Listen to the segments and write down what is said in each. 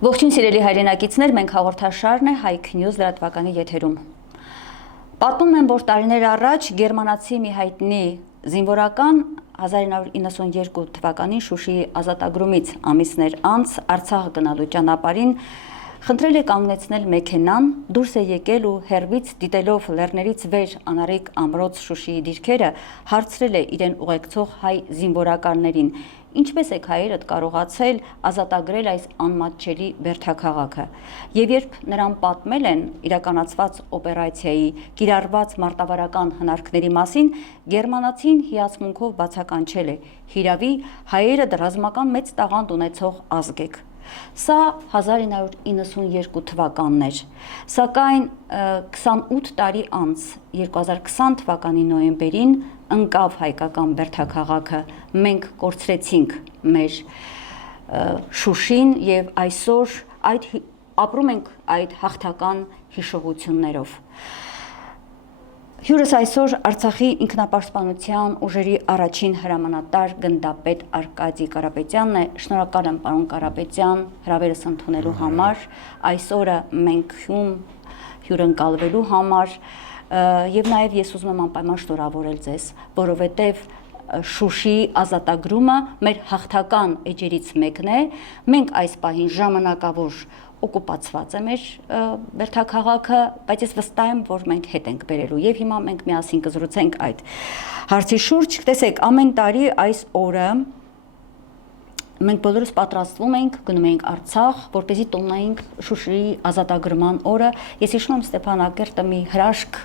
Ողջույն սիրելի հայրենակիցներ, մենք հաղորդաշարն է Հայք News լրատվականի եթերում։ Պատմում եմ, որ տարիներ առաջ գերմանացի մի հայտնի զինվորական 1992 թվականին Շուշիի ազատագրումից ամիսներ անց Արցախ գնալու ճանապարհին խնդրել է կանգնեցնել մեքենան, դուրս է եկել ու հեռվից դիտելով լեռներից վեր անառիկ ամրոց Շուշիի դիրքերը հարցրել է իրեն ուղեկցող հայ զինվորականներին. Ինչպես եք հայերդ կարողացել ազատագրել այս անմատչելի բերդաքաղաքը։ Եվ երբ նրան պատմել են իրականացված օպերացիայի կիրառված մարտավարական հնարքների մասին, գերմանացին հիացմունքով բացականչել է. հիրավի հայերդ ռազմական մեծ տաղանդ ունեցող ազգ եք։ Սա 1992 թվականն էր, սակայն 28 տարի անց 2020 թվականի նոյեմբերին ընկավ հայկական բերդաքաղաքը, մենք կորցրեցինք մեր Շուշին եւ այսօր ապրում ենք այդ հաղթական հիշողություններով։ Հյուրս այսօր Արցախի ինքնապաշտպանության ուժերի առաջին հրամանատար գնդապետ Արկադի Կարապետյանն է։ Շնորհակալ եմ, պարոն Կարապետյան, հրավերս ընդունելու համար, այս օրը մենք հյուրընկալվելու համար եւ նաեւ ես ուզում եմ անպայման շնորհավորել ձեզ, որովհետեւ Շուշիի ազատագրումը մեր հաղթական էջերից մեկն է։ Մենք այս պահին ժամանակավոր օկուպացված է մեր բերդաքաղաքը, բայց ես վստահ եմ, որ մենք հետ ենք բերելու եւ հիմա մենք միասին կզրուցենք այդ հարցի շուրջ։ Տեսեք, ամեն տարի այս օրը մենք բոլորս պատրաստվում ենք, գնում ենք Արցախ, որպեսզի տոնայինք Շուշիի ազատագրման օրը։ Ես հիշում եմ Ստեփանակերտը մի հրաշք,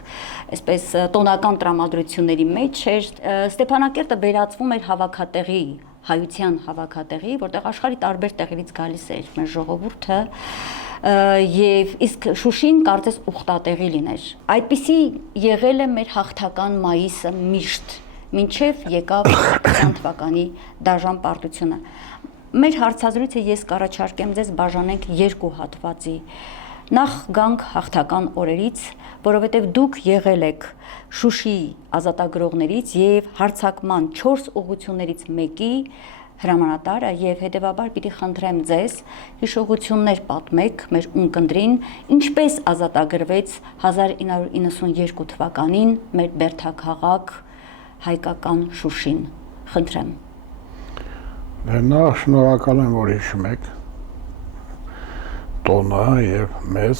այսպես տոնական տրամադրությունների մեջ էր։ Ստեփանակերտը վերածվում էր հավաքատեղի, հայության հավաքատեղի, որտեղ աշխարհի տարբեր տեղերից գալիս էր մեր ժողովուրդը, եւ իսկ Շուշին կարծես ուխտատեղի լիներ։ Այդպիսի եղել է մեր հաղթական մայիսը միշտ, մինչև եկավ 20 թվականի դաժան պարտությունը։ Մեր հարցազրույցը ես կառաջարկեմ ձեզ բաժանենք երկու հատվածի։ Նախ գանք հաղթական օրերից, որովհետև դուք եղել եք Շուշիի ազատագրողներից եւ հարձակման 4 ուղղություններից մեկի հրամանատարը եւ հետեւաբար պիտի խնդրեմ ձեզ հիշողություններ պատմեք մեր ունկնդրին, ինչպես ազատագրվեց 1992 թվականին մեր բերդաքաղաք հայկական Շուշին։ Խնդրեմ։ Նախ շնորհակալ եմ, որ հիշում եք տոնը եւ մեզ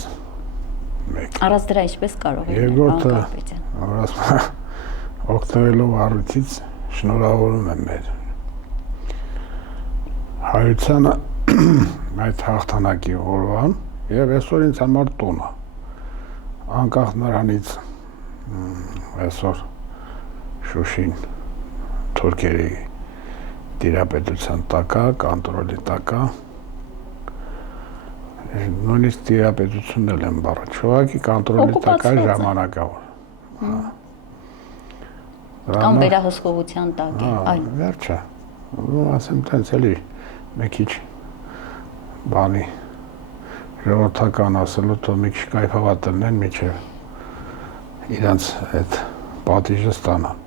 մեկ։ Առանց դրա ինչպես կարող եք։ Երկրորդը, օգտվելով առիթից շնորհավորում եմ մեր հայությանը այդ հաղթանակի օրվան եւ այսօր ինձ համար տոնը։ Անկախ նրանից այսօր Շուշին թուրքերի տիրապետության տակա, կոնտրոլի տակա, նույնիսկ տիրապետությունն էլ եմ բառը, չուղղակի կոնտրոլի տակա ժամանակավոր։ Կամ վերահսկողության տակ է, այո։ Վերջը, ասեմ տենց էլի մի քիչ բանի ժողովրդական ասելու, թող մի քիչ կայֆավատելն միջև իրանց այդ պատիժը ստանան։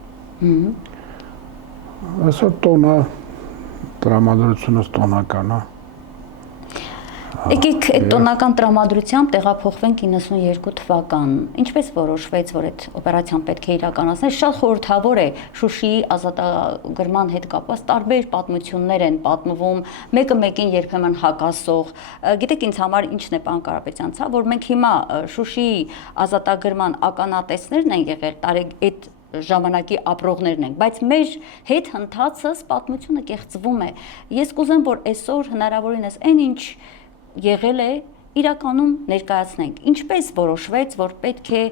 Այսօր տոնը տրամադրությունը տոնական է։ Եկեք այդ տոնական տրամադրությամբ տեղափոխվենք 92 թվական։ Ինչպես որոշվեց, որ այդ օպերացիան պետք է իրականացնել։ Շատ խորհրդավոր է Շուշիի ազատագրման հետ կապված տարբեր պատմություններ են պատմվում, մեկը մեկին երբեմն հակասող։ Գիտեք ինձ համար ինչն է, պարոն Կարապետյան, ցա, որ մենք հիմա Շուշիի ազատագրման ականատեսներն են եղել, այդ ժամանակի ապրողներն ենք, բայց մեր հետ հնդածս պատմությունը կեղծվում է։ Ես կուզեմ, որ այսօր հնարավորինս այն ինչ եղել է իրականում ներկայացնենք։ Ինչպես որոշվեց, որ պետք է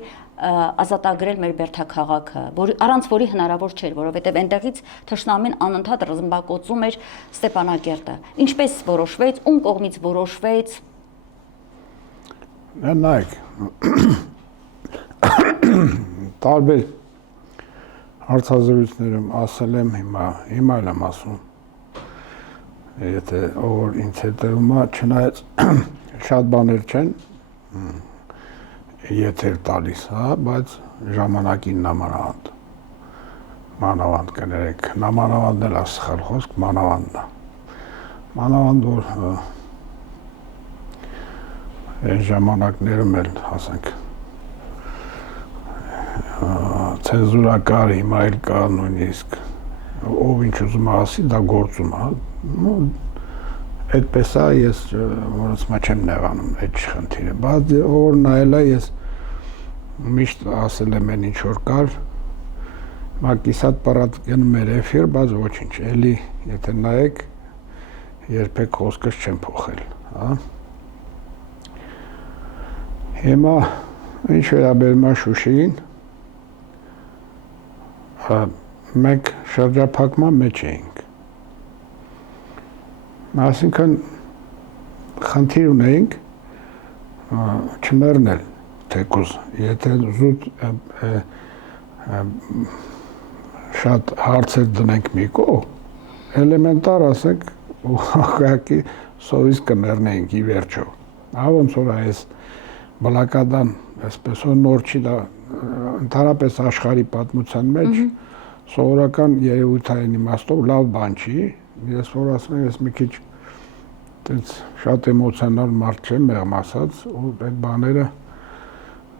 ազատագրել մեր բերդաքաղաքը, առանց որի հնարավոր չէր, որովհետև այնտեղից թշնամին անընդհատ ռզմբակոծում էր Ստեփանակերտը։ Ինչպես որոշվեց, ում կողմից որոշվեց։ Նայեք, տարբեր հարցազրույցներում ասել եմ, հիմա էլ եմ ասում, եթե ով ինձ հետևում է, չնայած շատ բաներ չեն եթեր տալիս, բայց ժամանակին նամանավանդ, մանավանդ կներեք, նամանավանդն էլ սխալ խոսք, մանավանդն է, մանավանդ որ Այն ժամանակներում էլ ասենք ցենզուրա կար, հիմա էլ կա նույնիսկ ով ինչ ուզում է ասի, դա գործում է։ Այդպես է, ես որոնց մա չեմ նեղանում այդ խնդիրը։ Բայց որ նայելա ես միշտ ասել եմ այն ինչ որ կար, մակիսատ պարատ գնում էր էֆիր, բայց ոչինչ, էլի եթե նայեք, երբեք խոսքս չեմ փոխել, հա։ Հիմա ինչ վերաբերում է Շուշիին, մենք շրջափակման մեջ էինք։ Այսինքն խնդիր ունեինք չմեռնել թեկուզ, եթե զուտ շատ հարցեր դնենք մի կողմ, էլեմենտար ասենք ուղղակի սովից կմեռնեինք ի վերջո։ Ոնց որ այս բլակադան, այսպես որ նոր չի դա ընդհանրապես աշխարհի պատմության մեջ սովորական երևույթային իմաստով լավ բան չի։ Ես որ ասում եմ, ես մի քիչ այդպես շատ էմոցիոնալ մարդ չեմ, մեղմ ասած, ու այդ բաները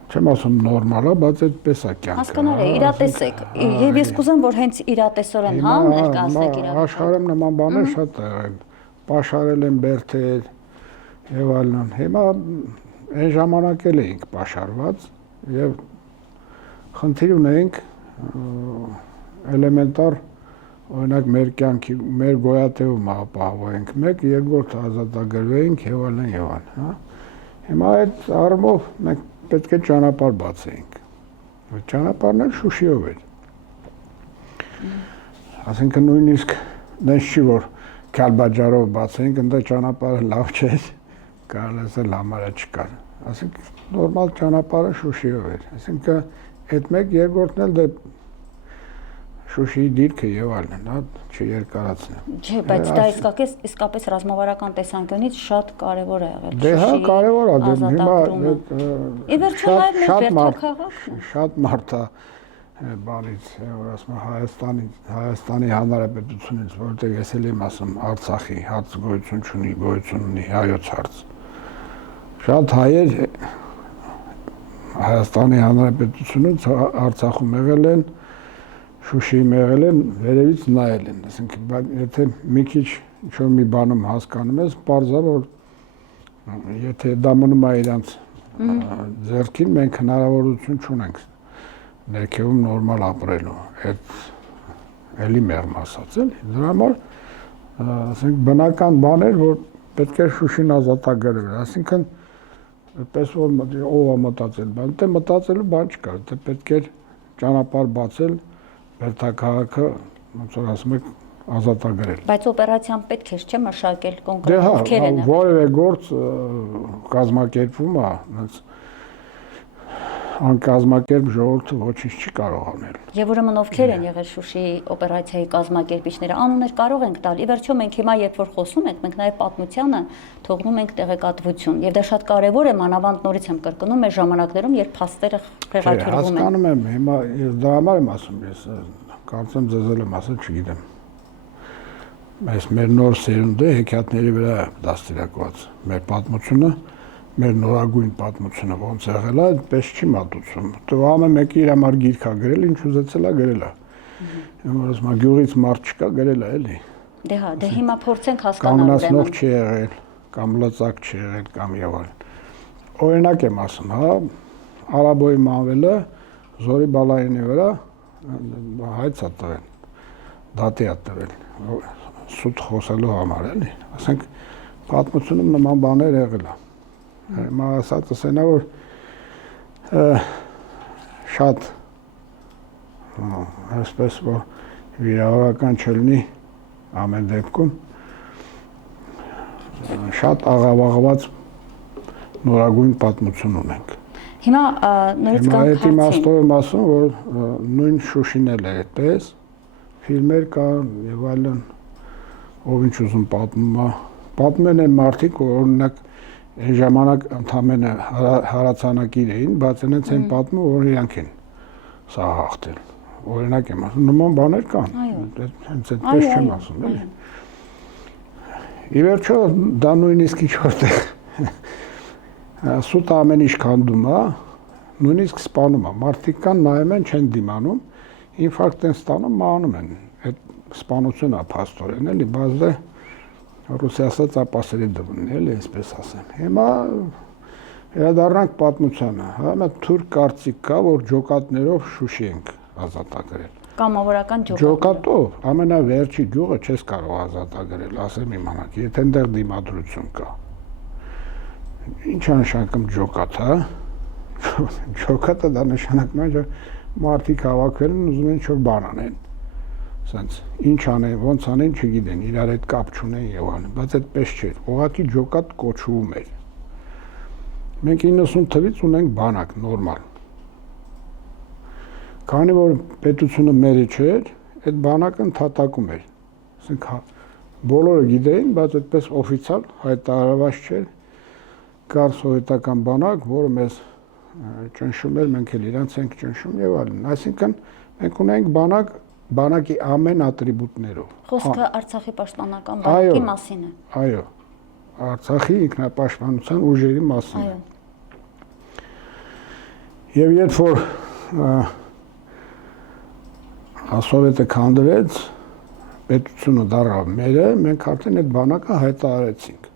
չեմ ասում նորմալ է, բայց այդպես է կյանքը։ Հասկանալ է, իրատեսեք։ Եվ ես կուզեմ, որ հենց իրատեսորեն հա ներկայացնեք իրավիճակը։ Աշխարհում նման բաներ շատ եղել։ Պաշարել են Բերթեր եւ այլն։ Հիմա այն ժամանակ էլ էինք պաշարված եւ խնդիր ունեինք էլեմենտար օրինակ մեր կյանքի, մեր գոյատևումը ապահովենք, մեկ, երկրորդ ազատագրվեինք եւ այլն եւ այլն, հա։ Հիմա այդ առումով մենք պետք է ճանապարհ բացեինք։ Այդ ճանապարհն էլ Շուշիով էր։ Ասենք նույնիսկ դες չի որ Քալբաջարով բացեինք, ընդ ճանապարհը լավ չէր, կարելի ասել համարը չկար։ Ասենք նորմալ ճանապարհը Շուշիով էր։ Ասենք այդ մեկ, երկրորդն էլ դե Շուշիի դիրքը եւ այլն, հա, չերկարացնեմ։ Չէ, բայց դա իսկապես ռազմավարական տեսանկյունից շատ կարեւոր է եղել։ Դե հա, կարեւոր է, դե հիմա ի վերջո նաև մեր վերջաքաղաքն է։ Շատ մարդ է բանից, որ ասում Հայաստանի Հանրապետությունից, որտեղ ես էլ եմ ասում Արցախի հարց գոյություն ունի հայոց հարց։ Շատ հայեր Հայաստանի Հանրապետությունից Արցախում եղել են, Շուշիում եղել են, վերևից նայել են, ասենք, եթե մի քիչ ինչ-որ մի բանում հասկանում ես, պարզ է, որ եթե դա մնում է իրանց ձեռքին, մենք հնարավորություն չունենք ներքևում նորմալ ապրելու, այդ էլի մեղմ ասած էլի, դրա համար, ասենք, բնական բան էր, որ պետք է Շուշին ազատագրել, ասինքն, այդպես որ ով է մտածել, բան, դե մտածելու բան չկար, դե պետք էր ճանապարհ բացել Բերթաքաղաքը, ոնց որ ասում եք, ազատագրել։ Բայց օպերացիան պետք է չէ մշակել կոնկրետ Դե հա, ովքեր են։ որևէ գործ կազմակերպվում է, այնց անկազմակերպ ժողովուրդը ոչինչ չի կարող անել։ Եվ ուրեմն ովքեր են եղել Շուշիի օպերացիայի կազմակերպիչները, անուններ կարող ենք տալ։ Ի վերջո մենք հիմա երբ որ խոսում ենք, մենք նաև պատմությանը թողնում ենք տեղեկատվություն, եւ դա շատ կարեւոր է, մանավանդ նորից եմ կրկնում, մեր ժամանակներում, երբ փաստերը խեղաթյուրվում են։ Հասկանում եմ, հիմա ես դրա համար եմ ասում, ես կարծեմ ձեզ եմ ասել, չգիտեմ։ Այս մեր նոր սերունդը հեքիաթների վրա դաստիարակված, մեր պատմությունը, մեր նորագույն պատմությունը ոնց եղել է, այդպես չի մատուցում։ Ամեն մեկը իր համար գիրք է գրել, ինչ ուզեցել է գրել է։ Որ ասում է գյուղից մարդ չկա, գրել է էլի։ Դե հա, դե հիմա փորձենք հասկանալ ուրեմն։ Կանգնացնող չի եղել, կամ լծակ չի եղել, կամ եւ այլն։ Օրինակ եմ ասում, հա, Արաբոյի մանվելը Զորի Բալայինի վրա հայց է տվել, դատի է տվել, սուտ խոսելու համար էլի։ Ասենք պատմությունում նման բաներ եղել է։ Հիմա ասած ասենա որ շատ այսպես որ վիրավորական չլինի ամեն դեպքում շատ աղավաղված նորագույն պատմություն ունենք։ Հիմա նորից կան հարցին։ Իմաստով եմ ասում, որ նույն Շուշին էլ է այդպես, ֆիլմեր կան եւ այլն, ով ինչ ուզում պատմում են մարդիկ, օրինակ այն ժամանակ ընդամենը հարացանակիր էին, բայց այնց են պատմում, որ իրանք են սա հաղթել։ Օրինակ եմ ասում, նման բաներ կան։ Հենց այդպես չեմ ասում, էլի։ Ի վերջո դա նույնիսկ ինչ որտեղ Սուտ ամեն ինչ քանդում է, նույնիսկ սպանում է։ Մարդիկ կան նայում են, չեն դիմանում, ինֆարկտ են ստանում, մահանում են։ Այդ սպանությունը փաստորեն էլի, բայց դե ռուսի ասած ապասերի դվնն էլի, այսպես ասեմ։ Հիմա վերադառնանք պատմությանը, հա, մեկ թուրք կարծիք կա, որ ջոկատներով Շուշի ենք ազատագրել։ Կամավորական Ջոկատով ամենավերջի գյուղը չես կարող ազատագրել, ասեմ իմանաք, եթե այնտեղ դիմադրություն կա։ Ինչ է նշանակում ջոկատ, հա։ Ջոկատը դա նշանակում է, որ մարդիկ հավաքվել են ուզում են ինչ-որ բան անեն։ Սենց ինչ անեն, ոնց անեն, չգիտեն, իրար հետ կապ չունեն եւ այլն, բայց այդպես չէր։ Ուղղակի ջոկատ կոչվում էր։ Մենք 90 թվից ունենք բանակ նորմալ։ Քանի որ պետությունը մերը չէր, այդ բանակը ընդհատակում էր։ Ասենք բոլորը գիտեին, բայց այդպես օֆիցիալ հայտարարված չէր։ Կար սովետական բանակ, որը մեզ ճնշում էր, մենք էլ իրանց ենք ճնշում եւ այլն։ Այսինքն մենք ունենք բանակի ամեն ատրիբուտներով։ Խոսքը Արցախի պաշտպանական բանակի մասին է։ Այո։ Արցախի ինքնապաշտպանության ուժերի մասին։ Այո։ Եվ երբ որ Սովետը քանդվեց, պետությունը դարավ մերը, մենք արդեն այդ բանակը հայտարարեցինք։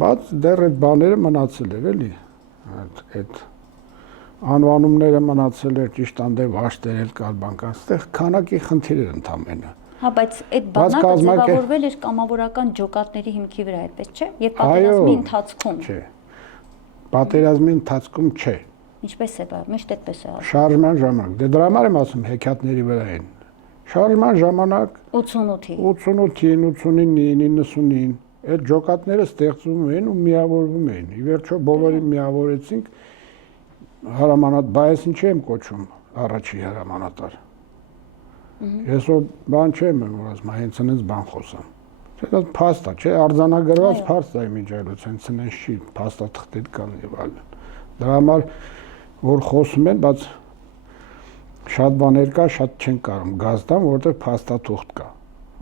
Բայց դեռ այդ բաները մնացել էր, էլի։ Այդ անվանումները մնացել էր, ճիշտ անդե վաշտերել կար բանկան, այստեղ քանակի խնդիր էր ընդամենը։ Հա, բայց այդ բանակը ձևավորվել էր կամավորական ջոկատների հիմքի վրա, այդպես չէ՞։ Եվ պատերազմի ընթացքում։ Չէ։ Պատերազմի ընթացքում չէ։ Ինչպես է բա, միշտ այդպես է ասում։ Շարժման ժամանակ, դե դրա համար եմ ասում հեքիաթների վրա են։ Շարժման ժամանակ 88-ի, 88-ին, 89-ին, 90-ին այդ ջոկատները ստեղծվում էին ու միավորվում էին։ Ի վերջո բոլորին միավորեցինք հրամանատ, բայց ինչի եմ կոչում առաջի հրամանատար։ Ես ո բան չեմ ասում, հենց այնպես բան խոսամ։ Չէ, դա փաստ է, չէ, արձանագրված փաստ է իմիջայլոց, հենց այնպես չի, փաստաթղթեր կան եւ այլն։ Դրա համար որ խոսում են, բայց շատ բաներ կա, շատ չեն կարող գազդան, որովհետև փաստաթուղթ կա,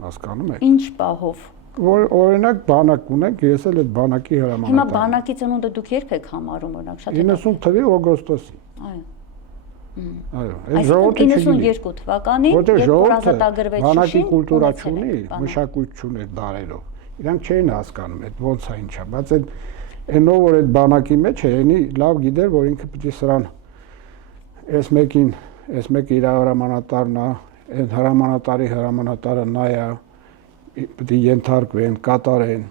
հասկանում եք։ Ինչ պահով։ Որ օրինակ բանակ ունենք, ես էլ այդ բանակի հրամանատար։ Հիմա բանակի ծնունդը դուք երբ եք համարում, օրինակ, շատ 90 թվականի օգոստոսին։ Այո։ Այո, այս ժողովուրդը 92 թվականին, երբ որ ազատագրվեց Շուշին, բանակի կուլտուրա չունի, մշակույթ չուներ դարերով։ Իրանք չէին հասկանում այդ ոնց է ինչա, բայց այդ այնով որ այդ բանակի մեջ է, այնի լավ գիտեր, որ ինքը պիտի սրան այս մեկը իր հրամանատարն է, այդ հրամանատարի հրամանատարը նա է, պիտի ենթարկվեն, կատարեն։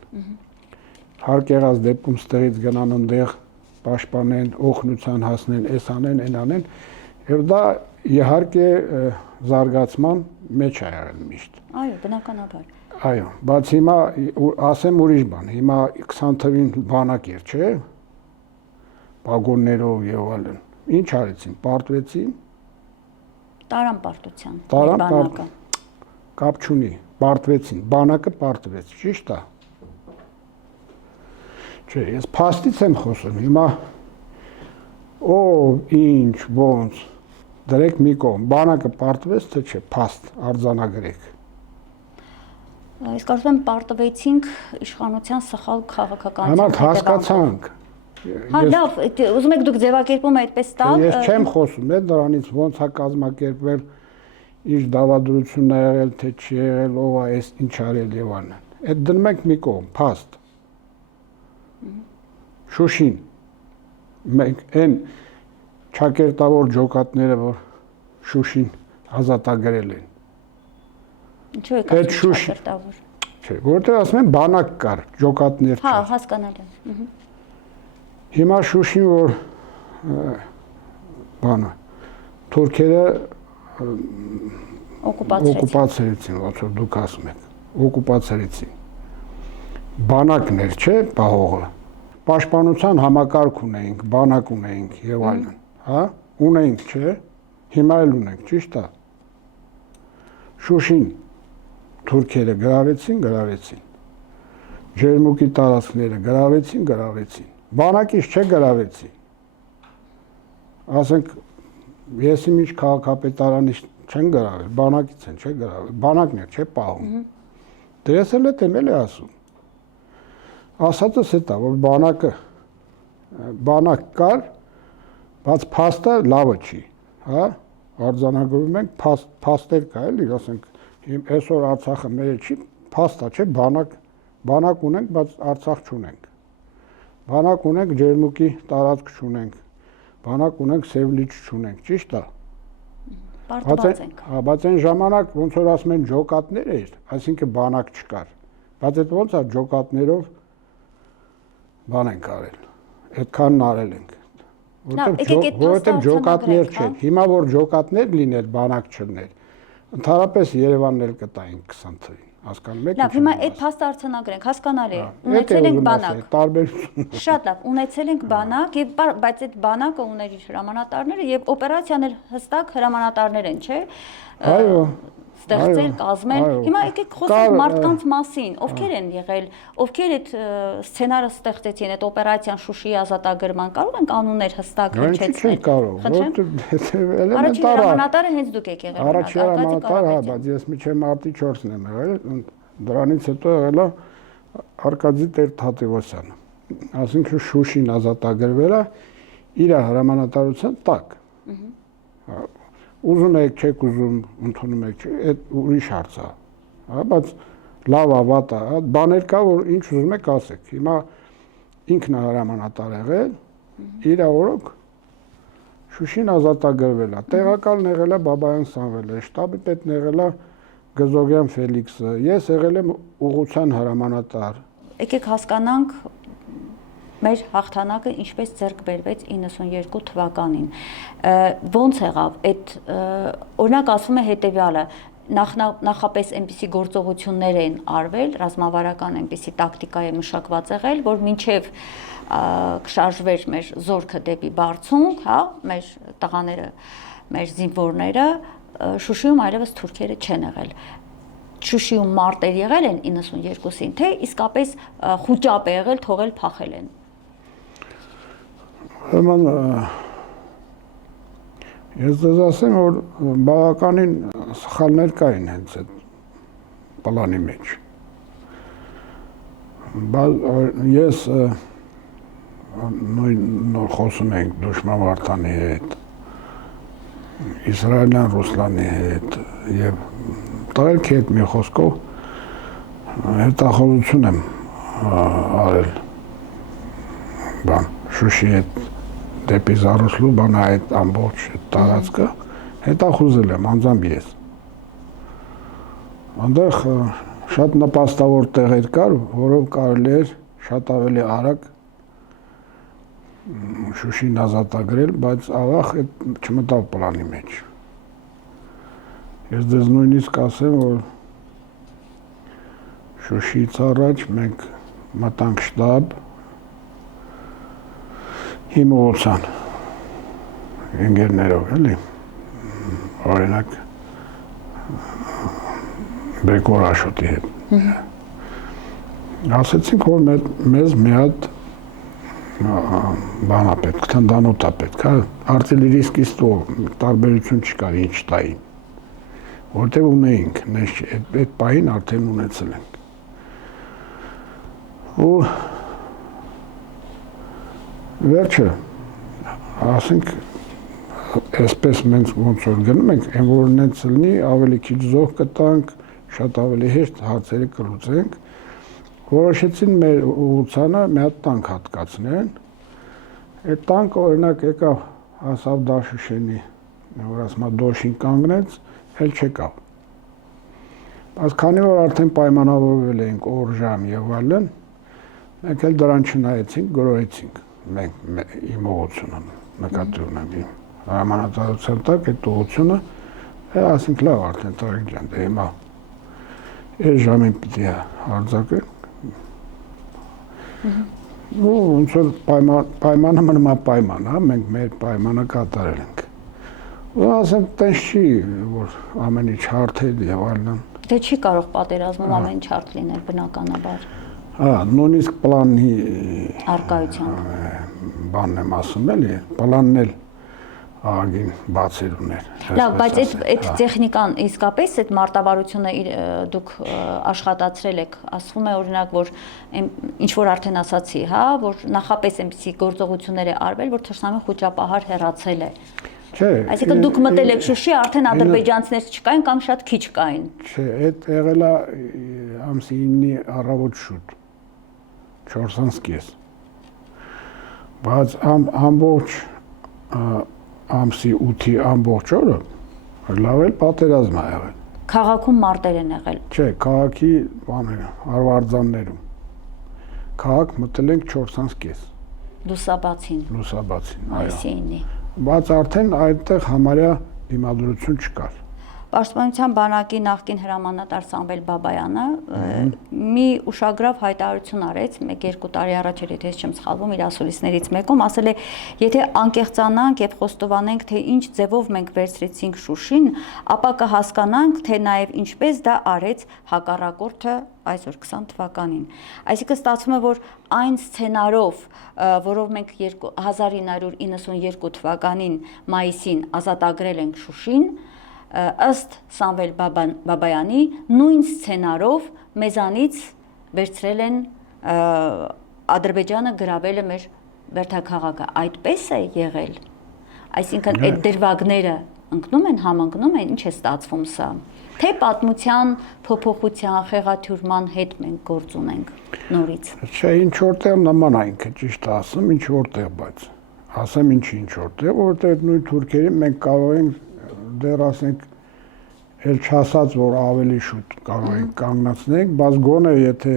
Հարկ եղած դեպքում ստեղից գնան այնտեղ պաշտպանեն, օգնության հասնեն, այս անեն, այն անեն, եւ դա իհարկե զարգացման մեջ է եղել միշտ։ Այո, բնականաբար։ Այո, բայց հիմա ասեմ ուրիշ բան, հիմա 20 թվին բանակ էր, չէ՞։ Վագոններով եւ այլն։ Ինչ արեցին, պարտվեցին։ Տարան պարտության։ Տարան կապ չունի, պարտվեցին, բանակը պարտվեց, ճիշտ է։ Չէ, ես փաստից եմ խոսում, հիմա ով ինչ ոնց դրեք մի կողմ, բանակը պարտվեց թե չէ, փաստ արձանագրեք։ Ես կարծում եմ պարտվեցինք իշխանության սխալ քաղաքականության։ Համա հասկացանք։ Հա, լավ, ուզում եք դուք ձևակերպում այդպես տալ։ Ես չեմ խոսում, դրանից ոնց է կազմակերպվել, ինչ դավադրությունն է եղել, թե չի եղել, ով է, այս ինչ արել եւ այլն։ Այդ դնում ենք մի կողմ, փաստ։ Շուշին մենք այն ճակերտավոր ջոկատները, որ Շուշին ազատագրել են։ Ինչու եք ասում ճակերտավոր։ Չէ, որտեղ ասում են բանակ կար, ջոկատներ չէ։ Հա, հասկանալի է։ Հիմա Շուշին որ բանը թուրքերը օկուպացրեցին, ոնց որ դուք ասում եք, օկուպացրեցին։ Բանակներ չէ, պահողը։ Պաշտպանության համակարգ ունեինք, բանակ ունեինք եւ այլն, հա? Ունեինք, չէ՞։ Հիմա էլ ունենք, ճիշտ է։ Շուշին թուրքերը գրավեցին։ Ջերմուկի տարածքները գրավեցին։ Բանակից չգրավեցին։ Ասենք ես իմ ինչ քաղաքապետարանից չեն գրավել, բանակից են չէ գրավել, բանակն է չէ պահում։ Դες էլ եմ էլի ասում։ Ասածս է դա, որ բանակը բանակ կար, բայց փաստը լավը չի, հա, արձանագրում ենք փաստեր կա էլի, ասենք, այսօր Արցախը մեր չի, փաստա չէ, բանակ ունենք, բայց Արցախ չունենք։ Բանակ ունենք, Ջերմուկի տարածք չունենք, բանակ ունենք, Սևլիչ չունենք, ճիշտ է։ Պարտված ենք։ Բայց այն ժամանակ ոնց որ ասում են ջոկատներ էր, այսինքն բանակ չկար։ Բայց այդ ոնց է ջոկատներով բան ենք արել։ Այդքանն արել ենք։ Որովհետև ջոկատներ չեն։ Հիմա որ ջոկատներ լիներ, բանակ չլներ, ընդհանրապես Երևանն էլ կտային 20 թվին, հասկանում եք։ Լավ, հիմա այդ փաստը արձանագրենք, հասկանալի է։ Ունեցել ենք բանակ։ Տարբերություն։ Շատ լավ, ունեցել ենք բանակ, բայց այդ բանակը ուներ իր հրամանատարները եւ օպերացիան էլ հստակ հրամանատարներ են, չէ՞։ Այո։ Ստեղծել, կազմել։ Հիմա եկեք խոսենք մարդկանց մասին, ովքեր են եղել, ովքեր այդ սցենարը ստեղծեցին, այդ օպերացիան Շուշիի ազատագրման, կարող ենք անուններ հստակ հնչեցնել։ Առաջին հրամանատարը հենց դուք եք եղել։ Առաջին հրամանատարը, հա, բայց ես միջև մարտի 4-ն եմ եղել, դրանից հետո եղել է Արկադի Տեր-Թադևոսյանը։ Այսինքն Շուշին ազատագրվել է իր հրամանատարության տակ։ Ուզում եք, չեք ուզում, ընդունում եք, այդ ուրիշ հարց է, հա, բայց լավ է, վատ է, բաներ կա, որ ինչ ուզում եք ասեք։ Հիմա ինքն է հրամանատար եղել, իր օրոք Շուշին ազատագրվել է, տեղակալն եղել է Բաբայան Սամվելը, շտաբի պետն եղել է Գզոգյան Ֆելիքսը, ես եղել եմ ուղղության հրամանատար։ Եկեք հասկանանք մեր հաղթանակը ինչպես ձեռք բերվեց 92 թվականին։ Ոնց եղավ այդ օրինակ ասվում է հետևյալը, նախապես այնպիսի գործողություններ են արվել, ռազմավարական այնպիսի տակտիկա է մշակված եղել, որ մինչև կշարժվեր մեր զորքը դեպի բարձունք, հա, մեր տղաները, մեր զինվորները, Շուշիում այլևս թուրքերը չեն եղել։ Շուշիում մարտեր եղել են 92-ին, թե իսկապես խուճապ է եղել, թողել փախել են։ Ուրեմն ես դες ասեմ, որ բավականին սխալներ կային հենց այդ պլանի մեջ։ Ես նոր խոսում ենք Դուշման Վարդանի հետ, Իսրայելյան Ռուսլանի հետ եւ տարելքի հետ մի խոսքով հետախուզություն եմ արել Շուշի հետ դեպի Զարուսլու բանա այդ ամբողջ տարածքը հետախուզել եմ անձամբ ես։ Այնտեղ շատ նպաստավոր տեղեր կար, որով կարելի էր շատ ավելի արագ Շուշին ազատագրել, բայց ավաղ այդ չմտավ պլանի մեջ։ Ես դες նույնիսկ ասեմ, որ Շուշիից առաջ մենք մտանք շտաբ հիմողության ընկերներով, էլի, օրինակ Բեկոր Աշոտի հետ։ Ասեցինք, որ մեզ մի հատ բան է պետք, թնդանոթ է պետք, հա, արտիլերիստից տարբերություն չկար ինչ տային, որտեղ ունեինք, այդ պահին արդեն ունեցել ենք։ Ու վերջը, ասենք, այսպես մենք ոնց որ գնում ենք, այն որ նենց լինի, ավելի քիչ զոհ կտանք, շատ ավելի հեշտ հարցերը կլուծենք, որոշեցին մեր ուղղությանը մի հատ տանկ հատկացնեն, այդ տանկը օրինակ եկավ հասավ Դաշուշենի, որ ասում է դոշին կանգնեց, էլ չեկավ։ Բայց քանի որ արդեն պայմանավորվել էինք օր ժամ եւ այլն, մենք էլ դրան չնայեցինք, գրոհեցինք մենք իմ ուղղությունը նկատի ունեմ իմ հրամանատարության տակ այդ ուղղությունը, ասենք լավ արդեն Տարիկ ջան, դե հիմա այս ժամին պիտի հարձակենք։ Ու ոնց որ պայմանը մնում է պայման, հա, մենք մեր պայմանը կատարել ենք։ Ու ասեմ, տենց չի, որ ամեն ինչ հարթ է եւ այլն։ Դե չի կարող պատերազմում ամեն ինչ հարթ լինել բնականաբար։ Հա, նույնիսկ պլանի արկայությամբ բանն եմ ասում էլի, պլանն էլ աղագին բացեր ուներ։ Լավ, բայց այդ տեխնիկան իսկապես այդ մարտավարությունը դուք աշխատացրել եք, ասվում է օրինակ, որ ինչ որ արդեն ասացի, հա, որ նախապես այնպիսի գործողություններ է արվել, որ թշնամի խոճապահար հեռացել է։ Չէ։ Այսինքն դուք մտել եք Շուշի, արդեն ադրբեջանցիներ չկային կամ շատ քիչ կային։ Չէ, այդ եղել է ամսի 9-ի առավոտ շուտ 4:30։ Բայց ամբողջ ամսի 8-ի ամբողջ օրը լավ էլ պատերազմ ա եղել։ Քաղաքում մարտեր են եղել։ Չէ, քաղաքի արվարձաններում։ Քաղաք մտել ենք 4:30։ Լուսաբացին։ Լուսաբացին, այո։ Այսի 9-ի։ Բայց արդեն այդտեղ համարյա դիմադրություն չկար։ Պաշտպանության բանակի նախկին հրամանատար Սամվել Բաբայանը մի ուշագրավ հայտարարություն արեց 1-2 տարի առաջ, եթե ես չեմ սխալվում, իր ասուլիսներից մեկում, ասել է, եթե անկեղծանանք եւ խոստովանենք, թե ինչ ձևով մենք վերցրեցինք Շուշին, ապա կհասկանանք, թե նաեւ ինչպես դա արեց հակառակորդը այսօր 20 թվականին։ Այսինքն ստացվում է, որ այն սցենարով, որով մենք 1992 թվականին մայիսին ազատագրել ենք Շուշին, ըստ Սամվել Բաբայանի նույն սցենարով մեզանից վերցրել են Ադրբեջանը գրավել է մեր վերթաքաղաքը, այդպես է եղել։ Այսինքն այդ դրվագները ընկնում են, համընկնում են, ինչ է ստացվում սա։ Թե պատմության փոփոխության, խեղաթյուրման հետ մենք գործ ունենք նորից։ Չէ, ինչ որտեղ նման է ինքը ճիշտ ասում, ինչ որտեղ, բայց ասեմ ինչ որտեղ, որտեղ նույն թուրքերի մենք կարող ենք դեռ ասենք էլ չասած, որ ավելի շուտ կարող ենք կանգնացնենք, բայց գոնե եթե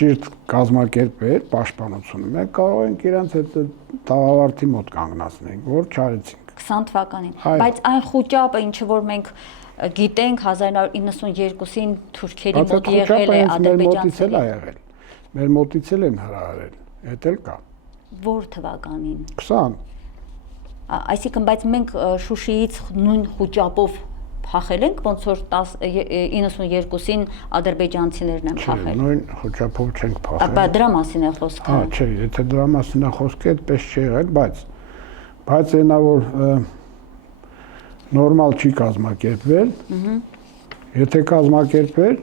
ճիշտ կազմակերպեր պաշտպանությունը, մենք կարող ենք իրենց հետ տաղավարդի մոտ կանգնացնենք, որ չարեցինք 20 թվականին, բայց այն խոճապը, ինչը որ մենք գիտենք 1992-ին թուրքերի մոտ եղել է ադրբեջանցիների։ Մեր մոտից էլ են հրահարել, դա էլ կա։ Որ թվականին։ 20։ Այսինքն, բայց մենք Շուշիից նույն խոճապով փախել ենք, ոնց որ 92-ին ադրբեջանցիներն են փախել։ Չէ, նույն խոճապով չենք փախել։ Ապա դրա մասին է խոսքը։ Հա, չէ, եթե դրա մասին է խոսքը, այդպես չի եղել, բայց այնա որ նորմալ չի կազմակերպվել։ Եթե կազմակերպվեր,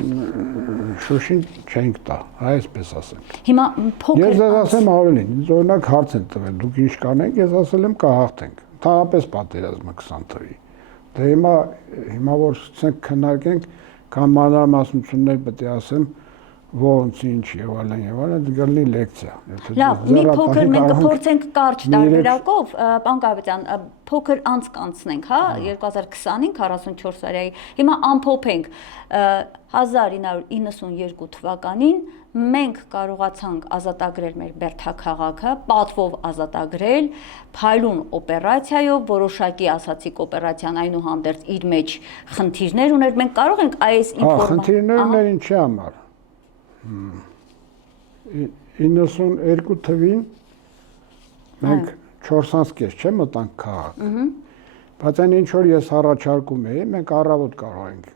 Շուշին չենք տա, այսպես ասենք։ Հիմա փոքր Ես ձեզ ասեմ ավելին, ինձ օրինակ հարց են տվել, դուք ինչ կանեք, ես ասել եմ կհաղթենք։ Ընդհանրապես պատերազմը 20 թվի։ Դե հիմա որ սկսենք քննարկենք, կամ մանրամասնություններ պետք է ասեմ, ոնց ինչ եւ այլն, գալի լեկցիա։ Լավ, մի փոքր մենք կփորձենք կարճ տարբերակով, պարոն Կավետյան, փոքր անց կանցնենք, հա, 2020-ին 44 տարի։ Հիմա ամփոփենք 1992 թվականին մենք կարողացանք ազատագրել մեր Բերթաքաղաքը, պատվով ազատագրել, փայլուն օպերացիայով, որոշակի ասացիք օպերացիան այնուհանդերձ իր մեջ խնդիրներ ուներ, մենք կարող ենք այս խնդիրներն են ինչի համար։ 92 թվին մենք 4:30 չէ մտանք քաղաք։ Բայց այն ինչ որ ես առաջարկում էի, մենք առավոտ կարող ենք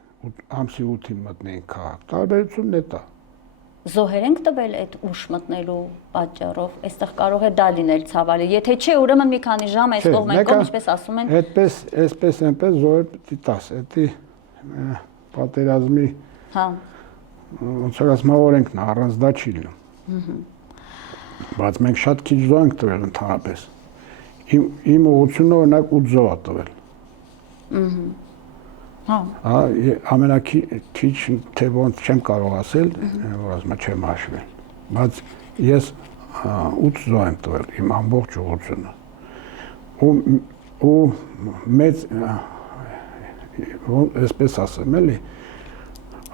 ամսի 8-ին մտնենք քաղաք։ Տարբերությունն է դա։ Զոհեր ենք տվել այդ ուշ մտնելու պատճառով, այստեղ կարող է դա լինել ցավալի։ Եթե չէ, ուրեմն մի քանի ժամ այս կողմ են կողմ, ինչպես ասում են։ Այսպես զոհեր պիտի տաս, դա պատերազմի։ Հա։ Ոնց որ ասում օրենքն է, առանց դա չի լինում։ Բայց մենք շատ քիչ զոհ ենք տվել ընդհանրապես։ Իմ ուղղությունը օրինակ 8 զոհ է տվել։ Հա։ Ամենակիչ թե ոնց չեմ կարող ասել, որ ասում չեմ հաշվել։ Բայց ես 8 զոհ եմ տվել իմ ամբողջ ուղղությունը։ Ու մեծ այսպես ասեմ էլի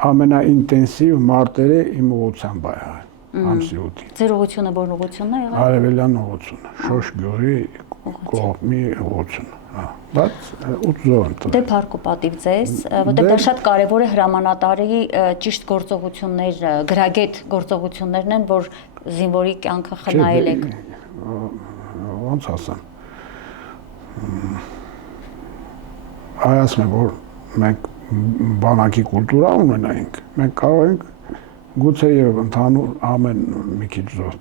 ամենաինտենսիվ մարտերը իմ ուղղությամբ է եղել ամսի 8-ին։ Ձեր ուղղությունը որ ուղղությունն է եղել։ Արևելյան ուղղությունը, Շոշ գյուղի կողմի ուղղությունը, հա, բայց 8 զոհ եմ տվել։ Դե փառք ու պատիվ ձեզ, որտեղ դա շատ կարևոր է հրամանատարի ճիշտ գործողություններ, գրագետ գործողություններն են, որ զինվորի կյանքը խնայել եք։ Ոնց ասեմ։ Ասում եմ, որ մենք բանակի կուլտուրա ունենայինք, մենք կարող ենք գուցե եւ ընդհանուր ամեն մի քիչ զոհ,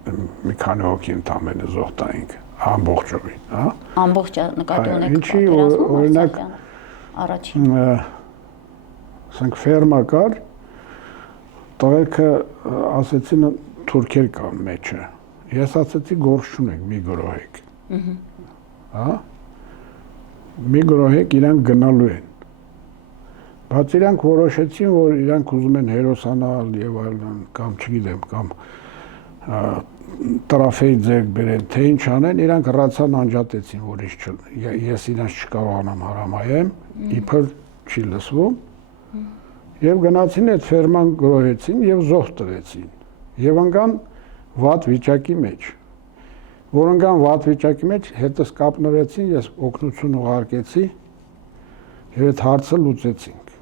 մի քանի հոգի ընդամենը զոհ տայինք, ամբողջովին, հա։ Ամբողջ նկատի ունեք Ինչի պատերազմում օրինակ առաջին ասենք ֆերմա կար, տղերքը ասեցին թուրքեր կան մեջը։ Ես ասեցի գործ չունեք, մի գրոհեք։ Հա։ Մի գրոհեք, իրանք գնալու են։ Բայց իրանք որոշեցին, որ իրանք ուզում են հերոսանալ եւ այլն, կամ չգիտեմ, կամ տրաֆեի ձեռք բերեն, թե ինչ անեն, իրանք ռացան անջատեցին, որ ես իրանք չկարողանամ հարամայեմ, իբր չի լսվում, եւ գնացին այդ ֆերման գրոհեցին եւ զոհ տվեցին։ Եվ ընկան վատ վիճակի մեջ։ Որ ընկան վատ վիճակի մեջ, հետս կապնվեցին, ես օգնություն ուղարկեցի եւ այդ հարցը լուծեցինք։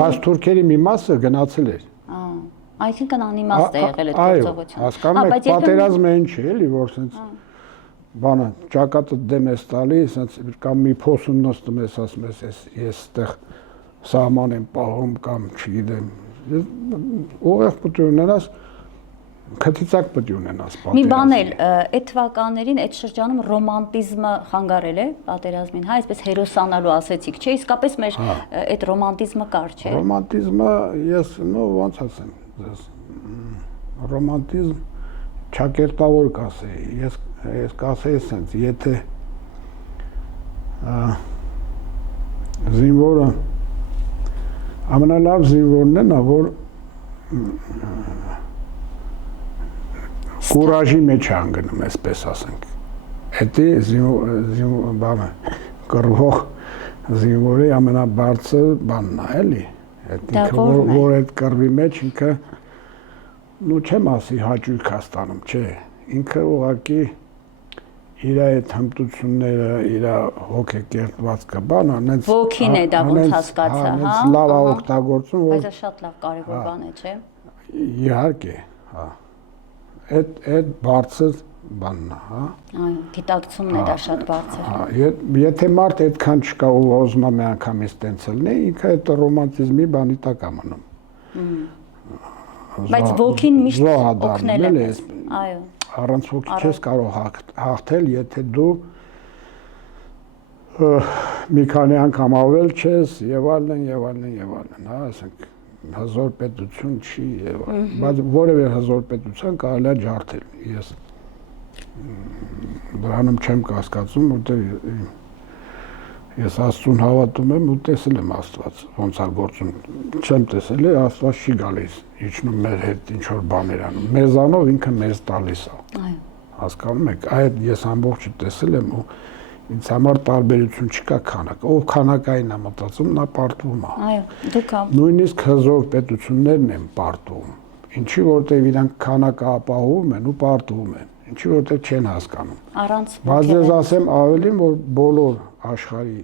Բայց թուրքերի մի մասը գնացել էր։ Այսինքն անիմաստ է եղել այդ գործողությունը։ Հասկանում եք, պատերազմը ինչ է, էլի, որ sense բանը ճակատը դեմ ես տալիս, sense կամ մի փոսում նստում ես, ասում ես, ես այդտեղ սահման եմ պահում կամ չգիտեմ։ Ուղիղ պետք է ունենաս քթիցակ պետք է ունենաս պատերազմը։ Մի բան էլ, այդ թվականներին այդ շրջանում ռոմանտիզմը խանգարել է պատերազմին, հա, այսպես հերոսանալու ասեցիք, չէ՞, իսկապես մեր այդ ռոմանտիզմը կար, չէ՞։ Ռոմանտիզմը ես ոնց ասեմ, ռոմանտիզմ ճակերտավոր կասեի, ես կասեի sense, եթե զինվորը ամենալավ զինվորն է նա, որ կուրաժի մեջ անգնում, այսպես ասենք։ Էդի բանը կռվող զինվորի ամենաբարձր բանն է, էլի։ Որ այդ կռվի մեջ ինքը չեմ ասի հաճույք հաստանում, չէ։ Ինքը ուղղակի իր այդ հմտությունները, իր հոգեկերտվածքը բան անենց ոգին է դա ոնց հասկացա, հա։ Լավ օգտագործում, որ Բայց շատ լավ կարևոր բան է, չէ։ Իհարկե, հա։ Այդ բարձր բանն է, հա։ Այո, գիտակցումն է դա շատ բարձր։ Եթե մարդ այդքան չկա ու ուզում է մի անգամից տենց լինի, ինքը այդ ռոմանտիզմի բանի տակ է մնում։ Բայց ոգին միշտ օգնել է։ Այո։ Առանց ոգի չես կարող հաղթել, եթե դու մի քանի անգամ ավել չես եւ այլն, հա, ասենք հզոր պետություն չի եւ բայց որևէ հզոր պետության կարելի է ջարդել։ Ես դրանում չեմ կասկածում, որտեղ ես Աստծուն հավատում եմ ու տեսել եմ Աստված ոնց է գործում։ Չեմ տեսել, Աստված չի գալիս, իջնում մեր հետ ինչ որ բաներ անում։ Մեզանով ինքը մեզ տալիս է։ Այո։ Հասկանում եք, այդ ես ամբողջը տեսել եմ ու ինձ համար տարբերություն չկա քանակ։ Ով քանակային է մտածում, նա պարտվում է։ Այո, դուք նույնիսկ հզոր պետություններն են պարտվում։ Ինչի որտեղ իրանք քանակը ապահովում են ու պարտվում են։ Ինչի որտեղ չեն հասկանում։ Առանց Բայց ես ասեմ ավելին, որ բոլոր աշխարհի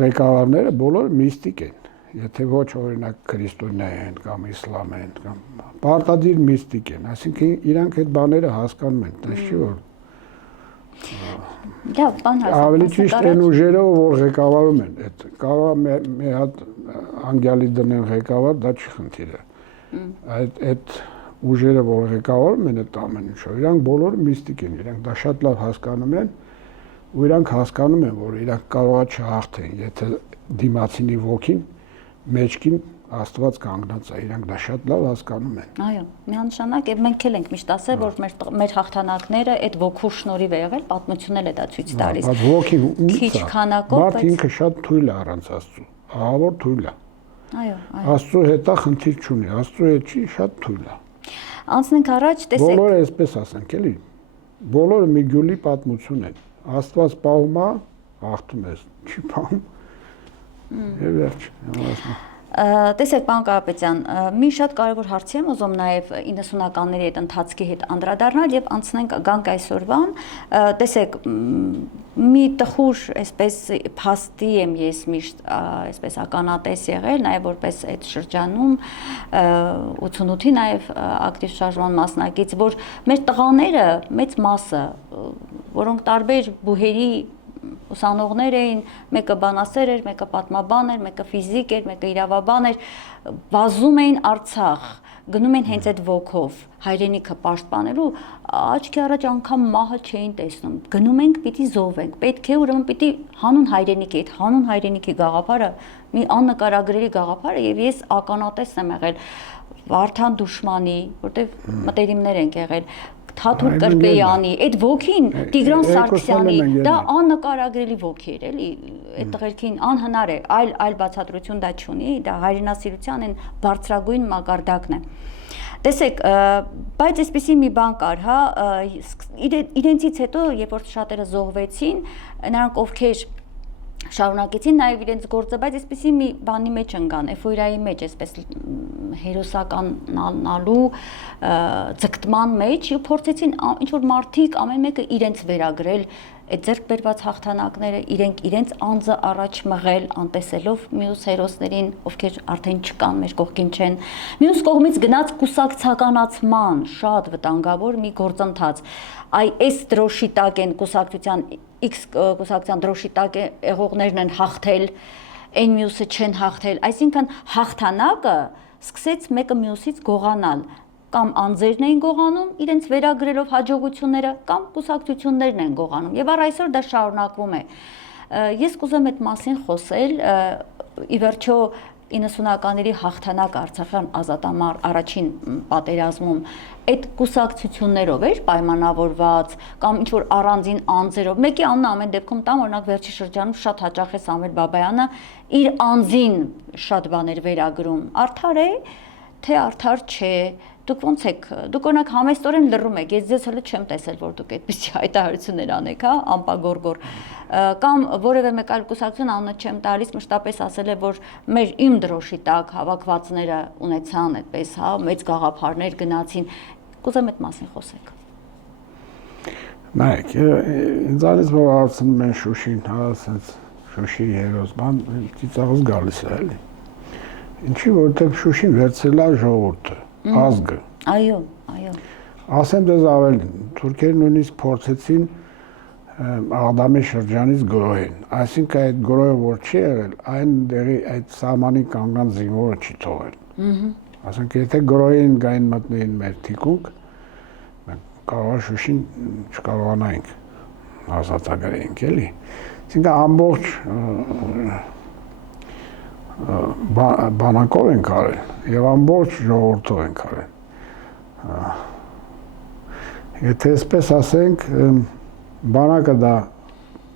ղեկավարները բոլոր միստիկ են։ Եթե ոչ օրինակ քրիստոնյա են կամ իսլամ են կամ պարտադիր միստիկ են, այսինքն իրանք այդ բաները հասկանում են, դա չի որ Լավ, բան հասկանում։ Ավելի ճիշտ այն ուժերը, որ ղեկավարում են, այդ կարող մի հատ անգյալի դնեն ղեկավար, դա չի խնդիրը։ Այդ ուժերը, որ ղեկավարում են այդ ամեն ինչը, իրանք բոլորը միստիկ են, իրանք դա շատ լավ հասկանում են, ու իրանք հասկանում են, որ իրանք կարող է չհաղթեն, եթե դիմացինի ոգին մեջքին Աստված կանգնած է, իրանք դա շատ լավ հասկանում են։ Այո, միանշանակ եւ մենք էլ ենք միշտ ասել, որ մեր հաղթանակները այդ ոգու շնորհիվ է եղել, պատմությունն էլ է դա ցույց տալիս։ Բայց ոգին քիչ քանակով, բայց ինքը շատ թույլ է առանց Աստծո, ահավոր թույլ է։ Այո, այո։ Աստծո հետ է խնդիր չունի, Աստծո հետ չի, շատ թույլ է։ Անցնենք առաջ, տեսեք։ Բոլորը այսպես ասենք, էլի։ Բոլորը մի գյուլի պատմություն են։ Աստված պահում է, հաղթում ես, չի պահում։ Եվ վերջ, Տեսեք, պարոն Կարապետյան, մի շատ կարևոր հարցի եմ ուզում նաև 90-ականների այդ ընթացքի հետ անդրադառնալ եւ անցնենք գանք այսօրվան։ Տեսեք, մի տխուր այսպես փաստի եմ ես միշտ այսպես ականատես եղել, նաև որպես այդ շրջանում 88-ի նաև ակտիվ շարժման մասնակից, որ մեր տղաները մեծ մասը, որոնք տարբեր բուհերի ուսանողներ էին, մեկը բանասեր էր, մեկը պատմաբան էր, մեկը ֆիզիկ էր, մեկը իրավաբան էր, վազում էին Արցախ, գնում են հենց այդ ոգով հայրենիքը պաշտպանելու, աչքի առաջ անգամ մահը չէին տեսնում։ Գնում ենք, պիտի զոհվենք։ Պետք է ուրեմն պիտի հանուն հայրենիքի, այդ հանուն հայրենիքի գաղափարը մի աննկարագրելի գաղափար է եւ ես ականատես եմ եղել Վարդան Դուշմանի, որտեվ մտերիմներ ենք եղել, Թաթուլ Կրպեյանի, այդ ոգին Տիգրան Սարգսյանի, դա աննկարագրելի ոգի էր, էլի, այդ տղերքին անհնար է, այլ բացատրություն դա չունի, դա հայրենասիրության այն բարձրագույն մակարդակն է։ Տեսեք, բայց այսպեսի մի բան կար, հա, իրենցից հետո, երբ որ շատերը զոհվեցին, նրանք ովքեր շարունակեցին նաև իրենց գործը, բայց այսպեսի մի բանի մեջ ընկան, էֆոյրայի մեջ, այսպես հերոսականանալու ձգտման մեջ ու փորձեցին ինչ որ մարդիկ ամեն մեկը իրենց վերագրել այդ ձեռք բերված հաղթանակները, իրենց անձը առաջ մղել, անտեսելով մյուս հերոսներին, ովքեր արդեն չկան, մեր կողքին չեն։ Մյուս կողմից գնաց կուսակցականացման շատ վտանգավոր մի գործընթաց։ Այս դրոշի տակ են կուսակցության X կուսակցության դրոշի տակ եղողներն են հաղթել, այն մյուսը չեն հաղթել, այսինքն հաղթանակը սկսեց մեկը մյուսից գողանալ, կամ անձերն էին գողանում իրենց վերագրելով հաջողությունները, կամ կուսակցություններն են գողանում, եւ առ այսօր դա շարունակվում է։ Ես կուզեմ այդ մասին խոսել, ի վերջո 90-ականների հաղթանակ Արցախյան ազատամար առաջին պատերազմում այդ կուսակցություններով էր պայմանավորված կամ ինչ որ առանձին անձերով։ Մեկի անունը ամեն դեպքում տամ, օրինակ վերջի շրջանում շատ հաճախ է Սամվել Բաբայանը իր անձին շատ բաներ վերագրում։ Արդար է, թե արդար չէ։ Դուք ոնց եք, դուք օրինակ համեստորեն լռում եք, ես ձեզ հələ չեմ տեսել, որ դուք այդպիսի հայտարարություններ անեք, հա, ամպագորգոր, կամ որևէ մեկ այլ կուսակցություն անունը չեմ տալիս, մշտապես ասել է, որ իմ դրոշի տակ հավաքվածները ունեցան այդպես, հա, մեծ գաղափարներ գնացին, կուզեմ այդ մասին խոսեք։ Նայեք, ինձանից որ հարցնում են Շուշին, հա, ասենց Շուշի հերոս բան, ծիծաղս գալիս է, էլի։ Ինչի, որովհետև Շուշին վերցրել է ժողովուրդը, ազգը։ Այո։ Ասեմ դες ավելին, թուրքերը նույնիսկ փորձեցին Աղդամի շրջանից գրոհեն, այսինքն այդ գրոհը որ չի եղել, այն դեղի այդ սահմանի կանգան զինվորը չի թողել։ Ասենք եթե գրոհին գային մտնեին մեր թիկունք, մենք կարող Շուշին չկարողանայինք ազատագրենք, էլի։ Այսինքն ամբողջ բանակով ենք արել եւ ամբողջ ժողովրդով ենք արել։ Եթե այսպես ասենք, բանակը դա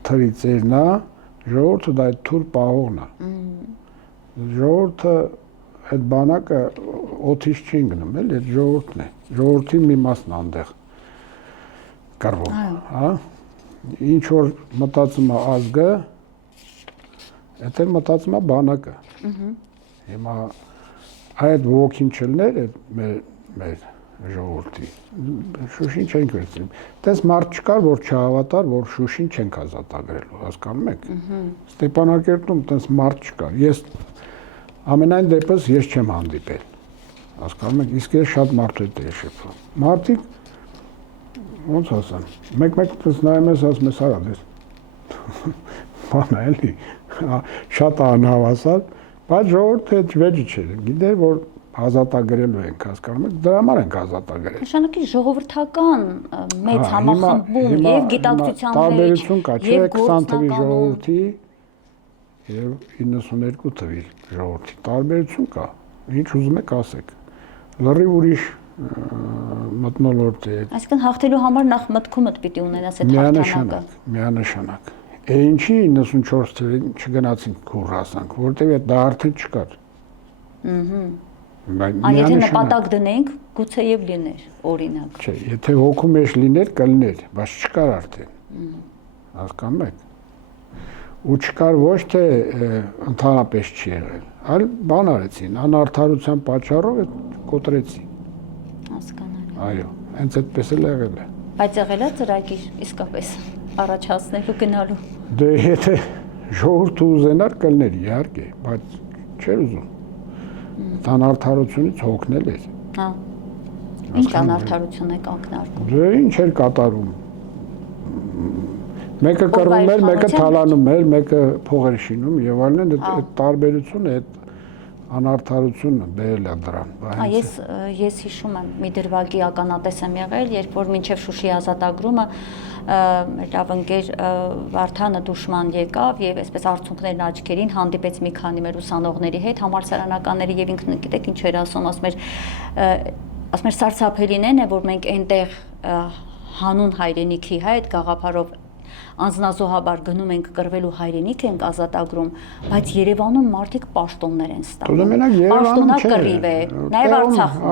թրի ծերն է, ժողովուրդը դա թուր պահողն է։ Ժողովուրդը այդ բանակը օթից չի գնում, էլի, այդ ժողովուրդն է։ Ժողովրդի մի մասն այնտեղ կռվում, հա։ Ինչ որ մտածում է ազգը, այդ մտածում է բանակը։ Հիմա այդ ոգին չլներ մեր ժողովրդի, Շուշին չենք վերցնում։ Տես մարդ չկար, որ չհավատար, որ Շուշին չենք ազատագրելու, հասկանում եք։ Ստեփանակերտում տես մարդ չկար։ Ես ամենայն դեպս ես չեմ հանդիպել, հասկանում եք, իսկ ես շատ մարդու հետ եմ շփվում։ Մարդիկ ոնց ասեմ, մեկ-մեկ նայում ես, ասում ես, արա դες բան է, էլի, շատ անհավասար, բայց ժողովուրդը այդ վեճը չէր, գիտեր, որ ազատագրելու ենք, հասկանում եք, դրա համար ենք ազատագրել։ Նշանակի ժողովրդական մեծ համախմբում եւ գիտակցության մեջ եւ 20 թվի ժողովրդի եւ 92 թվի ժողովրդի տարբերություն կա։ Ինչ ուզում եք ասեք։ Լրիվ ուրիշ մթնոլորտ է։ Այսինքն հաղթելու համար նախ մտքումդ պիտի ունենաս այդ հաղթանակը։ Միանշանակ։ Ինչի 94 թվին չգնացինք քուր հասանք, որտեղ դա արդեն չկար։ Եթե նպատակ դնենք, գուցե եւ լիներ, օրինակ։ Չէ, եթե հոգու մեջ լիներ, կլիներ, բայց չկար արդեն։ Հասկանում եք։ Ու չկար ոչ թե ընդհանրապես չի եղել, այլ բան արեցին, անարդարության պատճառով կոտրեցին։ Հասկանալի։ Այո, հենց այդպես էլ եղել է։ Բայց եղել է ծրագիր, իսկապես առաջացնելու գնալու։ Դե եթե ժողովուրդը ուզենար կլներ, իհարկե, բայց չէր ուզում։ Անարդարությունից հոգնել էր։ Հա։ Ինչ անարդարություն եք ակնարկում։ Դե ինչ էր կատարում։ Մեկը կռվում էր, մեկը թալանում էր, մեկը փողեր շինում եւ այլն, այդ տարբերությունը, այդ անարդարությունը բերել է դրան։ Ես հիշում եմ մի դրվագի ականատես եմ եղել, երբ որ մինչև Շուշիի ազատագրումը մեր լավ ընկեր Վարդանը Դուշման եկավ եւ այսպես արցունքներն աչքերին հանդիպեց մի քանի մեր ուսանողների հետ, համալսարանականների եւ ինքն գիտեք ինչ էր ասում, ասում էր սարսափելին է, որ մենք այնտեղ հանուն հայրենիքի հետ գաղափարով անձնազոհաբար գնում ենք կռվելու հայրենիք ենք ազատագրում, բայց Երևանում մարդիկ պաշտոններ են ստանում։ Պաշտոնակռիվ է, նաև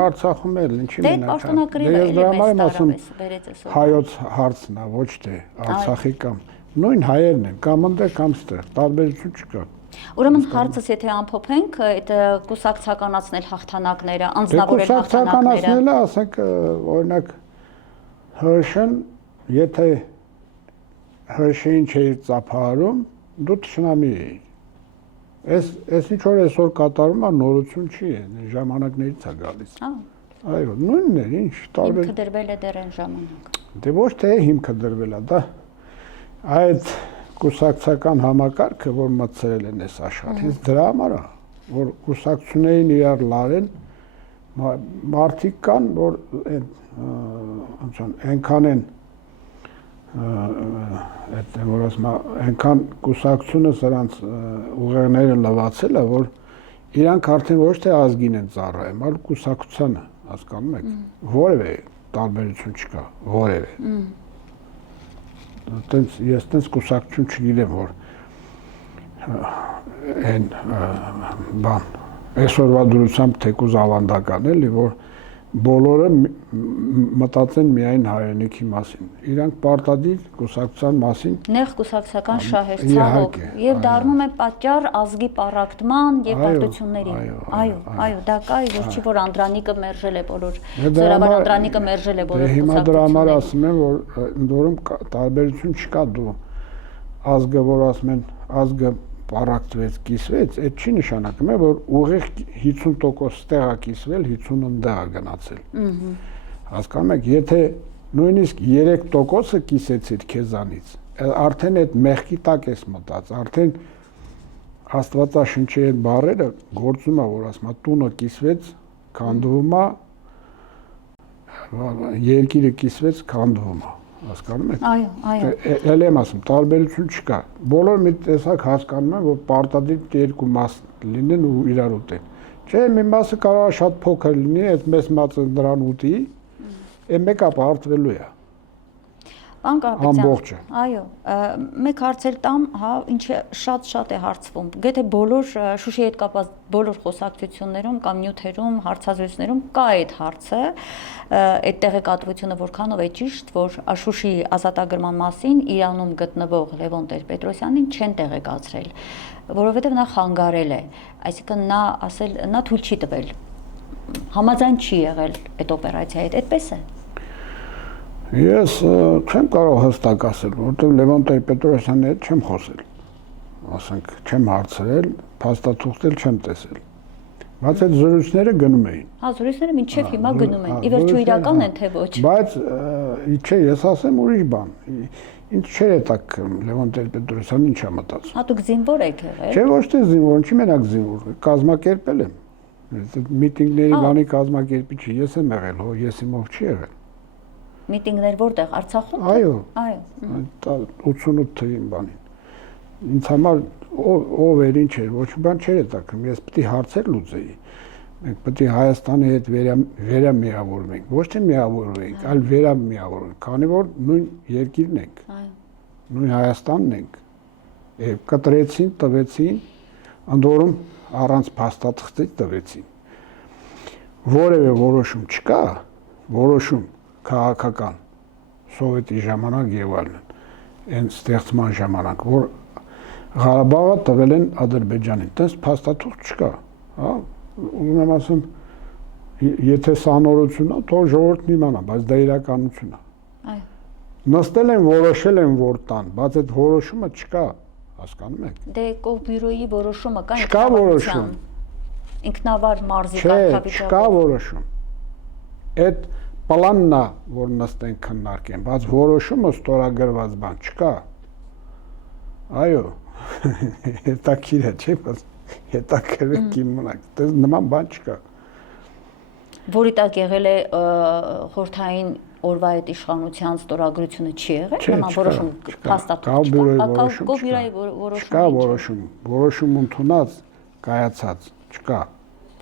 Արցախում էլ ինչի մենակ։ Դե պաշտոնակռիվ է, դրա համար ասում հայոց հարցն է, ոչ թե Արցախի կամ նույն հայերն են, կամ ընդեղ կամ ստեղ, տարբերություն չկա։ Ուրեմն հարցս եթե ամփոփենք, այդ կուսակցականացնել հաղթանակները, անձնավորել հաղթանակները։ Կուսակցականացնելը, ասենք, օրինակ ՀՇ-ն, եթե ՀՇ-ին չէիր ծափահարում, դու թշնամի էիր։ Այս ինչ որ այսօր կատարում է նորություն չի է, ժամանակներից է գալիս։ Այո, նույնն է, ինչ տարբեր։ Հիմքը դրվել է դեռ այն ժամանակ։ Դե ոչ թե հիմքը դրվել է, դա այդ կուսակցական համակարգը, որ մտցրել են այս աշխարհից, դրա համար է, որ կուսակցություններին իրար լարեն, մարդիկ կան, որ այնքան են այդ որ ասում այնքան կուսակցությունը սրանց ուղեղները լվացել է, որ իրանք արդեն ոչ թե ազգին են ծառայում, այլ կուսակցությանը, հասկանում եք, որևէ տարբերություն չկա, որևէ։ Ես տենց կուսակցություն չգիտեմ, որ այն բան, այսօրվա դրությամբ թեկուզ ավանդական էլի, որ բոլորը մտածեն միայն հայրենիքի մասին։ Իրանք պարտադիր կուսակցության մասին նեղ կուսակցական շահեր ցավոք եւ դառնում է պատճառ ազգի պառակտման եւ բարդությունների։ Այո, դա կա, ոչ չի որ Անդրանիկը մերժել է բոլոր Զորաբար Անդրանիկը մերժել է բոլոր կուսակցությունները։ Հիմա դրա համար ասում եմ, որ ընդորում տարբերություն չկա դու ազգը, որ ասում են ազգը պառակտվեց, կիսվեց, այդ չի նշանակում է, որ ուղիղ 50% ստեղ է կիսվել, 50 ընդեղ է գնացել։ Հասկանում եք, եթե նույնիսկ 3%-ը կիսեցիր քեզանից, արդեն այդ մեղքի տակ ես մտած, արդեն Աստվածաշնչի այդ բառերը գործում է, որ ասում է տունը կիսվեց, քանդվում է, երկիրը կիսվեց, քանդվում է։ Հասկանում եք։ Այո։ Էլ եմ ասում, տարբերություն չկա։ Բոլոր մի տեսակ հասկանում են, որ պարտադիր երկու մաս լինեն ու իրար ուտեն։ Չէ, մի մասը կարող է շատ փոքր լինի, այդ մեծ մասը նրան ուտի, այն մեկը պարտվելու է։ Պարոն Կարապետյան, ամբողջը։ Այո, մեկ հարց էլ տամ, հա, ինչը շատ է հարցվում։ Գետե բոլոր Շուշիի հետ կապված բոլոր խոսակցություններում կամ նյութերում, հարցազրույցներում կա այդ հարցը, այդ տեղեկատվությունը որքանով է ճիշտ, որ Շուշիի ազատագրման մասին Իրանում գտնվող Լևոն Տեր-Պետրոսյանին չեն տեղեկացրել, որովհետև նա խանգարել է, այսինքն նա թույլ չի տվել, համաձայն չի եղել այդ օպերացիայի հետ, այդպես է։ Ես չեմ կարող հստակ ասել, որովհետև Լևոն Տեր-Պետրոսյանի հետ չեմ խոսել, ասենք չեմ հարցրել, փաստաթուղթել չեմ տեսել, բայց այդ զրույցները գնում էին։ Հա, զրույցները մինչև հիմա գնում են, ի վերջո իրական են թե ոչ։ Բայց չէ, ես ասեմ ուրիշ բան, ինչ չէր հետաքրքրում Լևոն Տեր-Պետրոսյանն ինչ է մտածում։ Հա, դուք զինվոր եք եղել։ Չէ, ոչ թե զինվոր, չի մենակ զինվոր, կազմակերպել եմ, միտինգների բանի կազմակերպիչը ես եմ եղել, հո Եսիմով չի եղել։ Միտինգներ որտեղ, Արցախում։ Այո։ 88 թվին բանին։ Ինձ համար ով էր, ինչ էր, ոչ մի բան չէր հետաքրքրում, ես պետք է հարցեր լուծեի։ Մենք պետք է Հայաստանի հետ վերամիավորվենք, ոչ թե միավորվենք, այլ վերամիավորվենք, քանի որ նույն երկիրն ենք։ Նույն Հայաստանն ենք։ Եվ կտրեցին, տվեցին, ընդորում առանց փաստաթղթի տվեցին։ Որևէ որոշում չկա, որոշում քաղաքական սովետի ժամանակ եւ այլն, այն ստեղծման ժամանակ, որ Ղարաբաղը տվել են Ադրբեջանին, տես փաստաթուղթ չկա, հա, ուզում եմ ասում, եթե սա նորություն է, թող ժողովուրդն իմանա, բայց դա իրականություն է։ Այո։ Նստել են, որոշել են, որ տան, բայց այդ որոշումը չկա, հասկանում եք։ Դե Կովբյուրոյի որոշումը կա չկա որոշում։ Ինքնավար մարզի կարգավիճակով։ Չէ, չկա որոշում։ Այդ պլանն է, որ նստեն քննարկեն, բայց որոշումը ստորագրված բան չկա։ Այո, հետաքրքիր է, չէ՞, բայց հետաքրքրել կիմանաք, դες նման բան չկա։ Որի տակ եղել է խորհրդային օրվա այդ իշխանության ստորագրությունը չի եղել, նման որոշում փաստաթուղթ չկա, Գոբյուրայի որոշում չկա որոշում ընդունած, կայացած, չկա։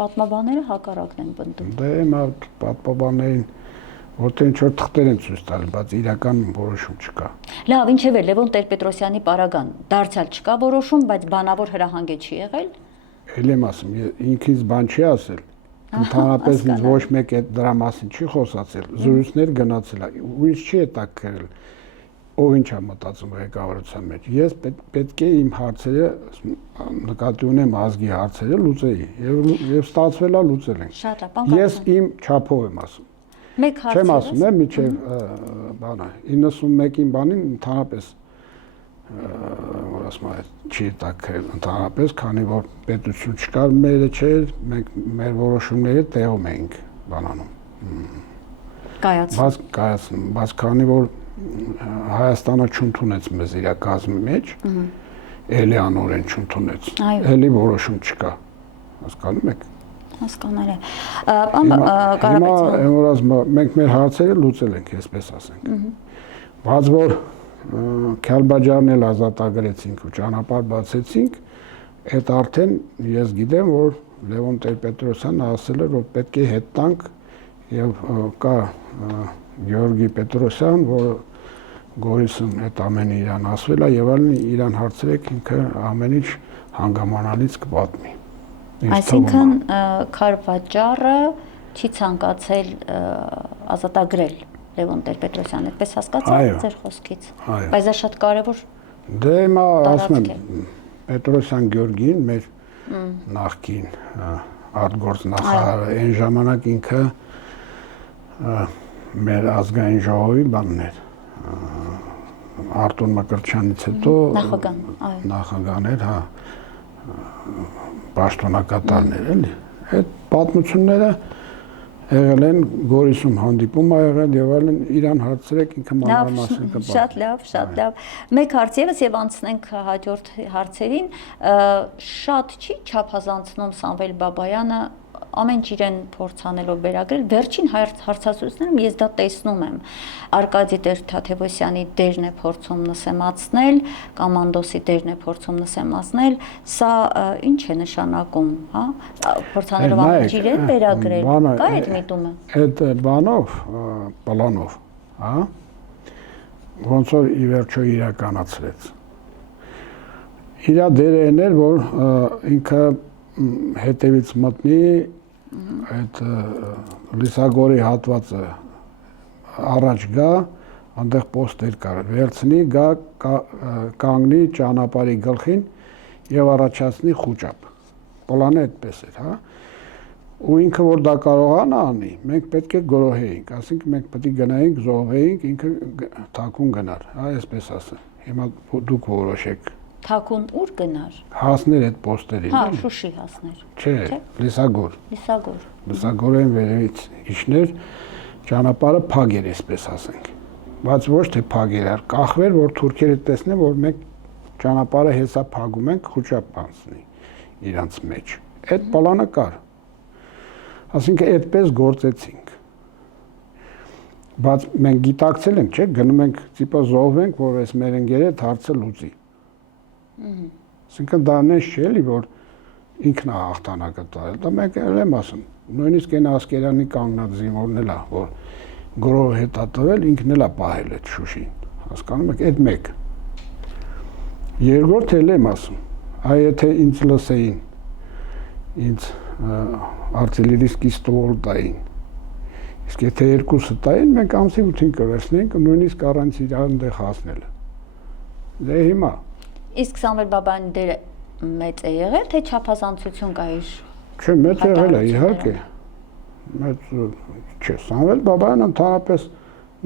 Պատմաբանները հակառակն են պնդում։ Դե հիմա պատմաբաններին որտեղ ինչ-որ թղթեր են ցույց տալի, բայց իրական որոշում չկա։ Լավ, ինչևէ, Լևոն Տեր-Պետրոսյանի պարագան դարձյալ չկա որոշում, բայց բանավոր հրահանգ չի եղել։ Էլ եմ ասում, ինքից բան չի ասել։ Ընդհանրապես ինձ ոչ մեկ այդ դրա մասին չի խոսացել, զրույցներ գնացել է, ու ինձ չի հետաքրքրել ով ինչ է մտածում ղեկավարության մեջ։ Ես պետք է իմ հարցերը նկատի ունեմ ազգի հարցերը լուծեի եւ ստացվել է լուծել են։ Շատ լավ, ես իմ չափով եմ ասում։ Մեկ հարց չեմ ասում, միջև բանը 91-ին բանին ընդհանրապես որ ասում եմ չի հետաքրքրել ընդհանրապես, քանի որ պետություն չկար մերը չէր, մենք մեր որոշումները տեղում էինք բանանում։ Կայացնում, բայց քանի որ Հայաստանը չընդունեց մեզ իր կազմի մեջ, էլի անորեն չընդունեց, էլի որոշում չկա, հասկանում եք։ Հասկանալի է։ Պարոն Կարապետյան։ Հիմա որ ասում մենք մեր հարցերը լուծել ենք, այսպես ասենք։ Բայց որ Քյալբաջարն էլ ազատագրեցինք ու ճանապարհ բացեցինք, այդ արդեն ես գիտեմ, որ Լևոն Տեր-Պետրոսյանը ասել էր, որ պետք է հետ տանք եւ կա Գեորգի Պետրոսյան, որը Գորիսում այդ ամենը իրան ասվել է եւ այլն իրան հարցրեք ինքը ամեն ինչ հանգամանալից կպատմի։ Այսինքն Քարվաճարը չի ցանկացել ազատագրել Լևոն Տեր-Պետրոսյանը, այդպես հասկացա ձեր խոսքից։ Բայց դա շատ կարևոր։ Դե հիմա ասում եմ Պետրոսյան Գեորգին մեր նախկին արտգործնախարարը այն ժամանակ ինքը մեր ազգային ժողովի բանն էր Արտոն Մկրտչյանից հետո նախագահն էր, հա, պաշտոնակատարն էր, էլի։ Այդ պատմությունները եղել են Գորիսում հանդիպում ա եղել եւ այլն իրան հարցրեք ինքը մանրամասն կպատմի։ Շատ լավ, շատ լավ։ Մեկ հարց եւս եւ անցնենք հաջորդ հարցերին, շատ չի չափազանցնում Սամվել Բաբայանը ամեն ինչ իրեն փորձանելով վերագրել, վերջին հարցազրույցներում ես դա տեսնում եմ։ Արկադի Տեր-Թադևոսյանի դերն է փորձում նսեմացնել, Կամանդոսի դերն է փորձում նսեմացնել, սա ինչ է նշանակում, հա? Փորձանելով ամեն ինչ իրեն վերագրել, կա այդ միտումը։ Այդ բանով, պլանով, հա? Ոնց որ ի վերջո իրականացրեց։ Իր դերը այն էր, որ ինքը հետևից մտնի այդ Լիսագորի հատվածը առաջ գա, այնտեղ պոստեր կար, վերցնի, գա կանգնի ճանապարհի գլխին եւ առաջացնի խոճապ։ Պլանը այդպես էր, հա։ Ու ինքը որ դա կարողանա անի, մենք պետք է գորոհեինք, ասենք մենք պետք է գնայինք, զոհվեինք, ինքը թաքուն գնար, հա, այսպես ասեմ։ Հիմա դուք որոշեք։ Թաքուն ուր գնար։ Հասներ այդ պոստերին։ Հա, Շուշի հասներ։ Չէ, Լիսագոր։ Լիսագորեն վերևից իջներ, ճանապարհը փակ էր, այսպես ասենք։ Բայց ոչ թե փակ էր, կախվեր, որ թուրքերը տեսնեն, որ մենք ճանապարհը հեսա փակում ենք, խոճապ անցնի իրանց մեջ։ Այդ պլանը կար։ Այսինքն այդպես գործեցինք։ Բայց մենք գիտակցել ենք, չէ՞, գնում ենք, տիպը զոհվենք, որ այս մեր ընկերը հարցը լուծի։ Այսինքն դա նես չէ, էլի, որ ինքն է հաղթանակը տարել, դա մեկ էլ եմ ասում, նույնիսկ այն Ասկերյանի կանգնած զինվորն էլ է, որ գրոհը հետա տվել, ինքն էլ է պահել այդ Շուշին, հասկանում եք, այդ մեկ։ Երկրորդ էլ եմ ասում, այ եթե ինձ լսեին, ինձ արտիլերիստի ստվոր տային, իսկ եթե երկուսը տային, մենք ամսի 8-ին կվերցնենք, նույնիսկ առանց իրար այնտեղ հասնել։ Դե հիմա Իսկ Սամվել Բաբայանի դերը մեծ է եղել, թե չափազանցություն կա իր։ Չէ, մեծ եղել է, իհարկե։ Մեծ չէ, Սամվել Բաբայանը ընդհանրապես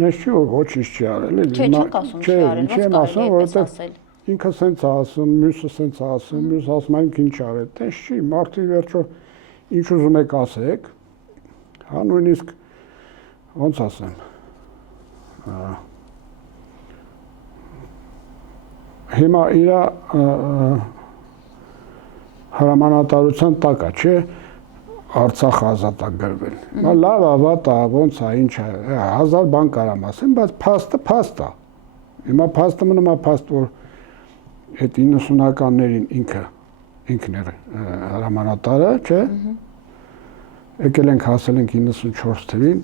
նես չի որ ոչինչ չի արել, էլի։ Չէ, չեք ասում չի արել, ոնց կարելի է այդպես ասել։ Ինքը սենց է ասում, մյուսը սենց է ասում, մյուսը ասում այն ինչ արել, տես չի, մարդի վերջո ինչ ուզում եք ասեք, հա նույնիսկ ոնց ասեմ։ Հիմա իր հրամանատարության տակ է, չէ, Արցախ ազատ է գրվել։ Լավ, ավատ է, ոնց է, ինչ է, 1000 բան կարամ ասեմ, բայց փաստը փաստ է։ Հիմա փաստը մնում է փաստ, որ այդ 90-ականներին ինքն էր հրամանատարը, չէ։ Եկել ենք հասել ենք 94 թվին,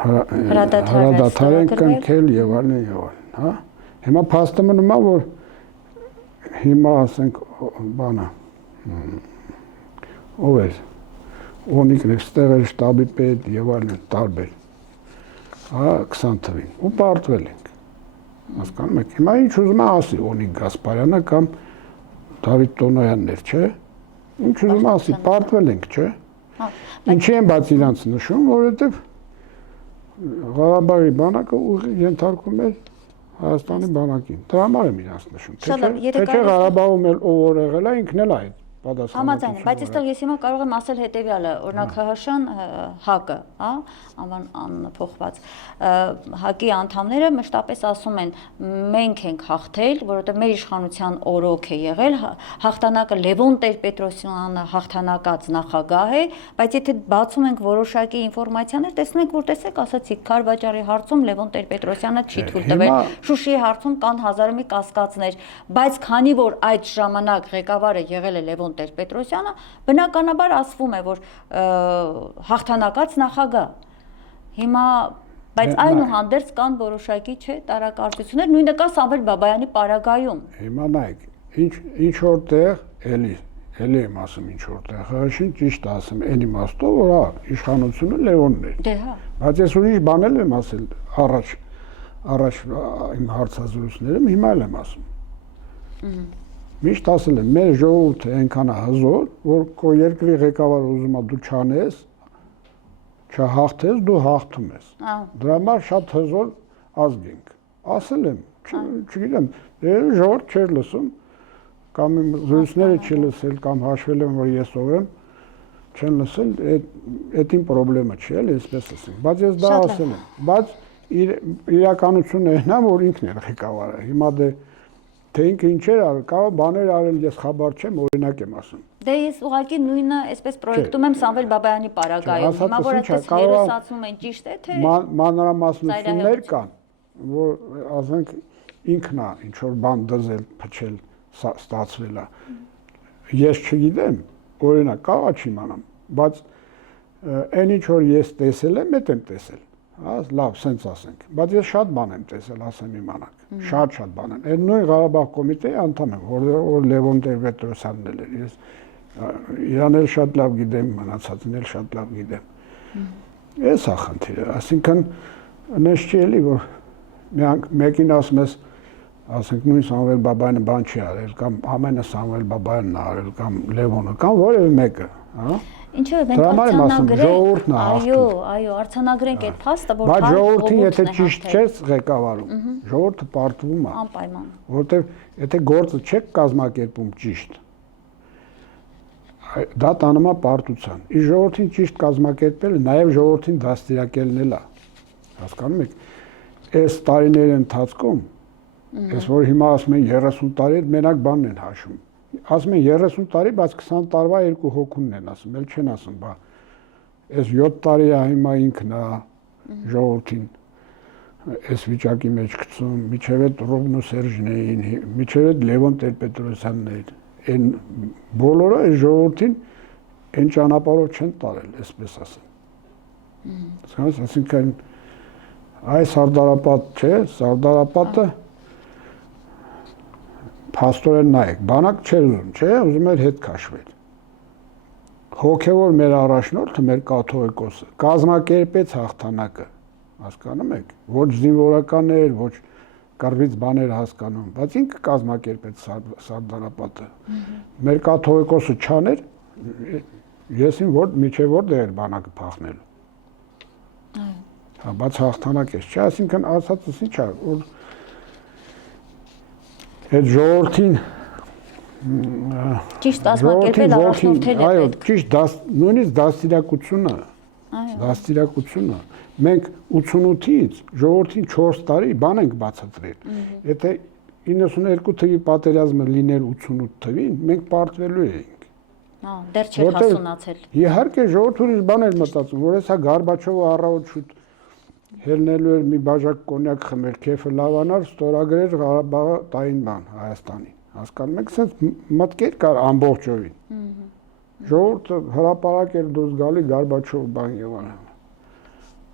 հրադադար ենք կնքել եւ այլն եւ այլն, հա։ Հիմա փաստը մնում է, որ հիմա ասենք բանը ով էր Օնիկն էստեղ էր շտաբի պետ եւ այլն տարբեր, հա 20 թվին ու պարտվել ենք, հասկանում եք։ Հիմա ինչ ուզում է ասի Օնիկ Գասպարյանը կամ Դավիթ Տոնոյանն էր, չէ։ Ինչ ուզում է ասի, պարտվել ենք, չէ։ Ինչի են բաց իրանց նշում, որովհետեւ Ղարաբաղի բանակը ուղիղ ենթարկում էր Հայաստանի բանակին։ Դրա համար եմ իրանց նշում։ Թե չէ Ղարաբաղում էլ ով որ եղել է, ինքն էլ է այդ Համաձայն եմ, բայց այստեղ ես հիմա կարող եմ ասել հետևյալը, օրինակ ՀՀՇ-ն ՀԱԿ-ը, հա, անվան անփոխված, ՀԱԿ-ի անդամները մշտապես ասում են մենք ենք հաղթել, որովհետև մեր իշխանության օրոք է եղել, հաղթանակը Լևոն Տեր-Պետրոսյանը հաղթանակած նախագահ է, բայց եթե բացում ենք որոշակի ինֆորմացիաներ, տեսնում ենք, որ տեսեք, ասացիք, Քարվաճարի հարցում Լևոն Տեր-Պետրոսյանը չի թույլ տվել, Շուշիի հարցում կան հազարի մի կասկածներ, բայց քանի որ այդ ժամանակ ղեկավարը եղել է Լևոն Տեր-Պետրոսյանը, բնականաբար ասվում է, որ հաղթանակած նախագահ։ Հիմա, բայց այնուհանդերձ կան որոշակի չէ տարակարծություններ, նույնը կա Սամվել Բաբայանի պարագայում։ Հիմա նայեք, ինչ որտեղ էլի եմ ասում ինչ որտեղ, ՀՀՇ-ին ճիշտ ասում, այն իմաստով, որ իշխանությունը Լևոնն էր։ Դե հա։ Բայց ես ուրիշ բան եմ ասել առաջ իմ հարցազրույցներում, հիմա էլ եմ ասում։ Միշտ ասել եմ, մեր ժողովուրդը այնքան է հզոր, որ քո երկրի ղեկավարը ուզում է դու չանես, չհաղթես, դու հաղթում ես։ Դրա համար շատ հզոր ազգ ենք։ Ասել եմ, չգիտեմ, ժողովուրդ չէր լսում, կամ իմ զրույցները չի լսել, կամ հաշվել եմ, որ ես ով եմ, չեն լսել, այդ իմ խնդրեմը չի, էլի, այսպես ասենք։ Բայց ես դա ասել եմ, բայց իրականությունն այն է, որ ինքն է ղեկավարը։ Հիմա դե թե ինքը ինչեր արել, կարող բաներ արել, ես խաբար չեմ, օրինակ եմ ասում։ Դե ես ուղղակի նույնը այսպես պրոյեկտում եմ Սամվել Բաբայանի պարագայում, հիմա որ այդպես հերոսացում են, ճիշտ է, թե մանրամասնություններ կան, որ ասենք ինքն է ինչ որ բան դզել, փչել, ստացվել է։ Ես չգիտեմ, օրինակ կարող չիմանամ, բայց այն ինչ որ ես տեսել եմ, այդ եմ տեսել։ Լավ, սենց ասենք, բայց ես շատ բան եմ տեսել, ասեմ իմանաք, շատ բան եմ։ Այդ նույն Ղարաբաղ կոմիտեի անդամ եմ, որ Լևոն Տեր-Պետրոսյանն էր, ես իրան էլ շատ լավ գիտեմ, մնացածին էլ շատ լավ գիտեմ։ Էս է խնդիրը, այսինքն նես չի էլի, որ մեկին ասում ես, ասենք նույն Սամվել Բաբայանը բան չի արել, կամ ամենը Սամվել Բաբայանն է արել, կամ Լևոնը, կամ որևէ մեկը, հա։ Ինչու՞ մենք արձանագրենք այդ փաստը, որ բայց ժողովրդին եթե ճիշտ չես ղեկավարում, ժողովուրդը պարտվում է։ Անպայման։ Որովհետև եթե գործը չեք կազմակերպում ճիշտ, դա տանում է պարտության։ Իսկ ժողովրդին ճիշտ կազմակերպելը նաև ժողովրդին դաստիարակելն էլ է։ Հասկանում եք։ Այս տարիների ընթացքում, այս որ հիմա ասում են 30 տարի, մենակ բանն են հաշվում։ Ասում են 30 տարի, բայց 20 տարվա երկու հոգունն են ասում, էլ չեն ասում, բա այս 7 տարի է հիմա ինքն է ժողովրդին այս վիճակի մեջ գցում, միջև այդ Ռոբն ու Սերժն էին, միջև այդ Լևոն Տեր-Պետրոսյանն էր, այն բոլորը այս ժողովրդին այն ճանապարհով չեն տարել, այսպես ասեմ։ Այսինքն այս Սարդարապատ չէ, Սարդարապատը փաստորեն նայեք, բանակ չէր ուզում, չէ, ուզում էր հետ քաշվել։ Հոգևոր մեր առաջնորդը, մեր կաթողիկոսը կազմակերպեց հաղթանակը, հասկանում եք, ոչ զինվորական էր, ոչ կռվից բաներ հասկանում, բայց ինքը կազմակերպեց Սարդարապատը։ Մեր կաթողիկոսը չաներ, եսին որ միջև որտեղ էր բանակը փախնելու։ Հա, բայց հաղթանակ է, չէ, այսինքն ասածս ինչ է, որ այդ ժողովրդին ճիշտ կազմակերպել առաջնորդել է պետք։ Այո, ճիշտ նույնիսկ դաստիարակությունը։ Մենք 88-ից ժողովրդին 4 տարի բան ենք բացատրել։ Եթե 92 թվի պատերազմը լիներ 88 թվին, մենք պարտվելու էինք։ Դեռ չէր հասունացել։ Իհարկե ժողովուրդը ուրիշ բան էր մտածում, որ հեսա Գորբաչովը առավոտ շուտ հելնելու էր մի բաժակ կոնյակ խմեր, քեֆը լավանար, ստորագրեր Ղարաբաղը տային բան Հայաստանին։ Հասկանում եք, sense մտքեր կար ամբողջովին։ Ժողովուրդը հրապարակ էր դուրս գալի Գորբաչով բան եւ այլն։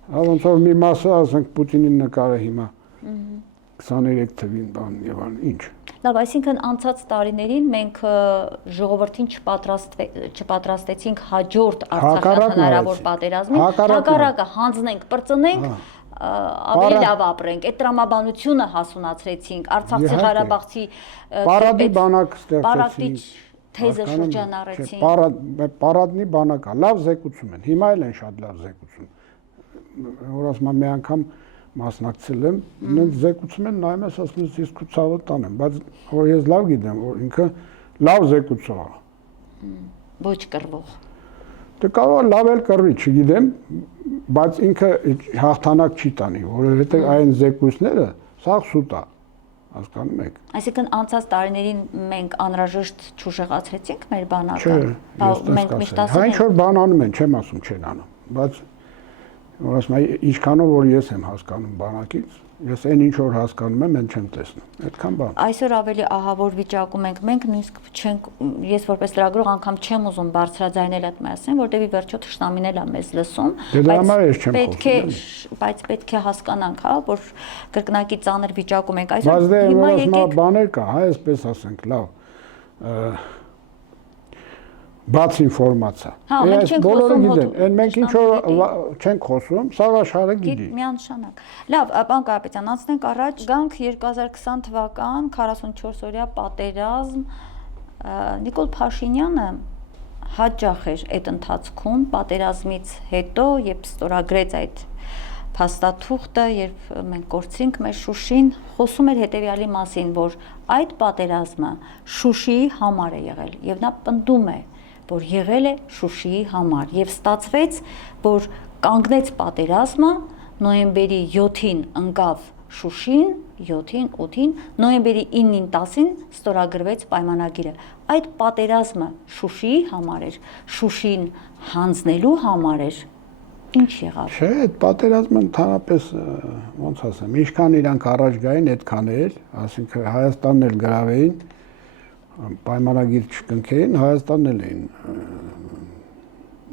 Ոնց որ մի մասը ասենք Պուտինին նկարը հիմա 23 թվին բան եւ այլն, ինչ։ Լավ, այսինքն անցած տարիներին մենք ժողովրդին չպատրաստեցինք հաջորդ Արցախյան հնարավոր պատերազմին, հակառակը հանձնենք, պրծնենք, ավելի լավ ապրենք, այդ տրամաբանությունը հասունացրեցինք, Արցախցի Ղարաբաղցի պարադի բանակ ստեղծեցինք, թեզը շրջանառեցինք։ Պարադնի բանակա, լավ զեկուցում են, հիմա էլ են շատ լավ զեկուցում։ Որ ասում եմ մի անգամ մասնակցել եմ, նենց զեկուցում են նայում ես ասում ես իսկ ցավը տանեմ, բայց որ ես լավ գիտեմ, որ ինքը լավ զեկուցող է։ Ոչ կռվող։ Դե կարող է լավ էլ կռվի, չգիտեմ, բայց ինքը հաղթանակ չի տանի, որովհետև այն զեկույցները սա սուտ է, հասկանում եք։ Այսինքն անցած տարիներին մենք անհրաժեշտ չուժեղացրեցինք մեր բանակը։ Մենք միշտ ասում ենք, հա ինչ որ բան անում են, չեմ ասում չեն անում, բայց որ ասում եմ, ինչքանով որ ես եմ հասկանում բանակից, ես այն ինչ որ հասկանում եմ, այն չեմ տեսնում։ Այդքան բան։ Այսօր ավելի ահավոր վիճակում ենք, մենք նույնիսկ չենք, ես որպես լրագրող անգամ չեմ ուզում բարձրաձայնել այդ մասին, որտեղ ի վերջո թշնամինել է մեզ լսում, բայց պետք է հասկանանք, հա, որ կրկնակի ծանր վիճակում ենք։ Այսօր հիմա եկեք բաներ կա, հա, այսպես ասենք, լավ։ Բաց ինֆորմացիա։ Հա, մենք չենք խոսում գիտեն, այն մենք ինչ որ չենք խոսում, սա աշխարհը գիտի։ Միանշանակ։ Լավ, պարոն Կարապետյան, անցնենք առաջ, գանք 2020 թվական 44-օրյա պատերազմ, Նիկոլ Փաշինյանը հաճախ էր այդ ընթացքում պատերազմից հետո, երբ ստորագրեց այդ փաստաթուղթը, երբ մենք կորցրինք մեր Շուշին, խոսում էր հետևյալի մասին, որ այդ պատերազմը Շուշիի համար է եղել, եւ նա պնդում է, որ եղել է Շուշիի համար եւ ստացվեց, որ կանգնեց պատերազմը, նոյեմբերի 7-ին ընկավ Շուշին, 7-ին, 8-ին, նոյեմբերի 9-ին, 10-ին ստորագրվեց պայմանագիրը։ Այդ պատերազմը Շուշիի համար էր, Շուշին հանձնելու համար էր։ Ինչ եղավ։ Չէ, այդ պատերազմը ընդհանրապես ոնց ասեմ, ինչքան իրանք առաջ գային, այդքան էր, ասինքն Հայաստանն էլ գրավեին, պայմանագիր չկնքեին, Հայաստանն էլ էին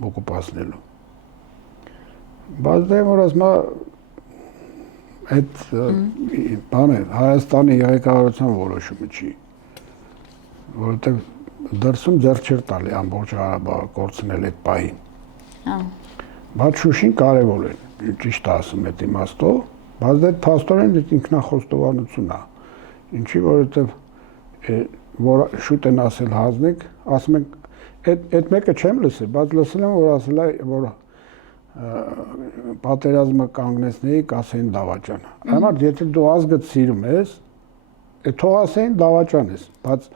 օկուպացնելու։ Բայց դե որ ասում այդ բանը Հայաստանի ղեկավարության որոշումը չի, որովհետև դրսում ձեռք չէր տալի ամբողջ Ղարաբաղը կորցնել այդ պահին։ Հա։ Բայց Շուշին կարևոր է, ճիշտ ասում այդ իմաստով, բայց դա փաստորեն ինքնախոստովանություն է։ Ինչի որովհետև որ շուտ են ասել հանձնեք, ասում են այդ մեկը չեմ լսել, բայց լսել եմ որ ասել է որ պատերազմը կանգնեցնեի կասեին դավաճան։ Այմար եթե դու ազգդ սիրում ես, թող ասեին դավաճան ես, բայց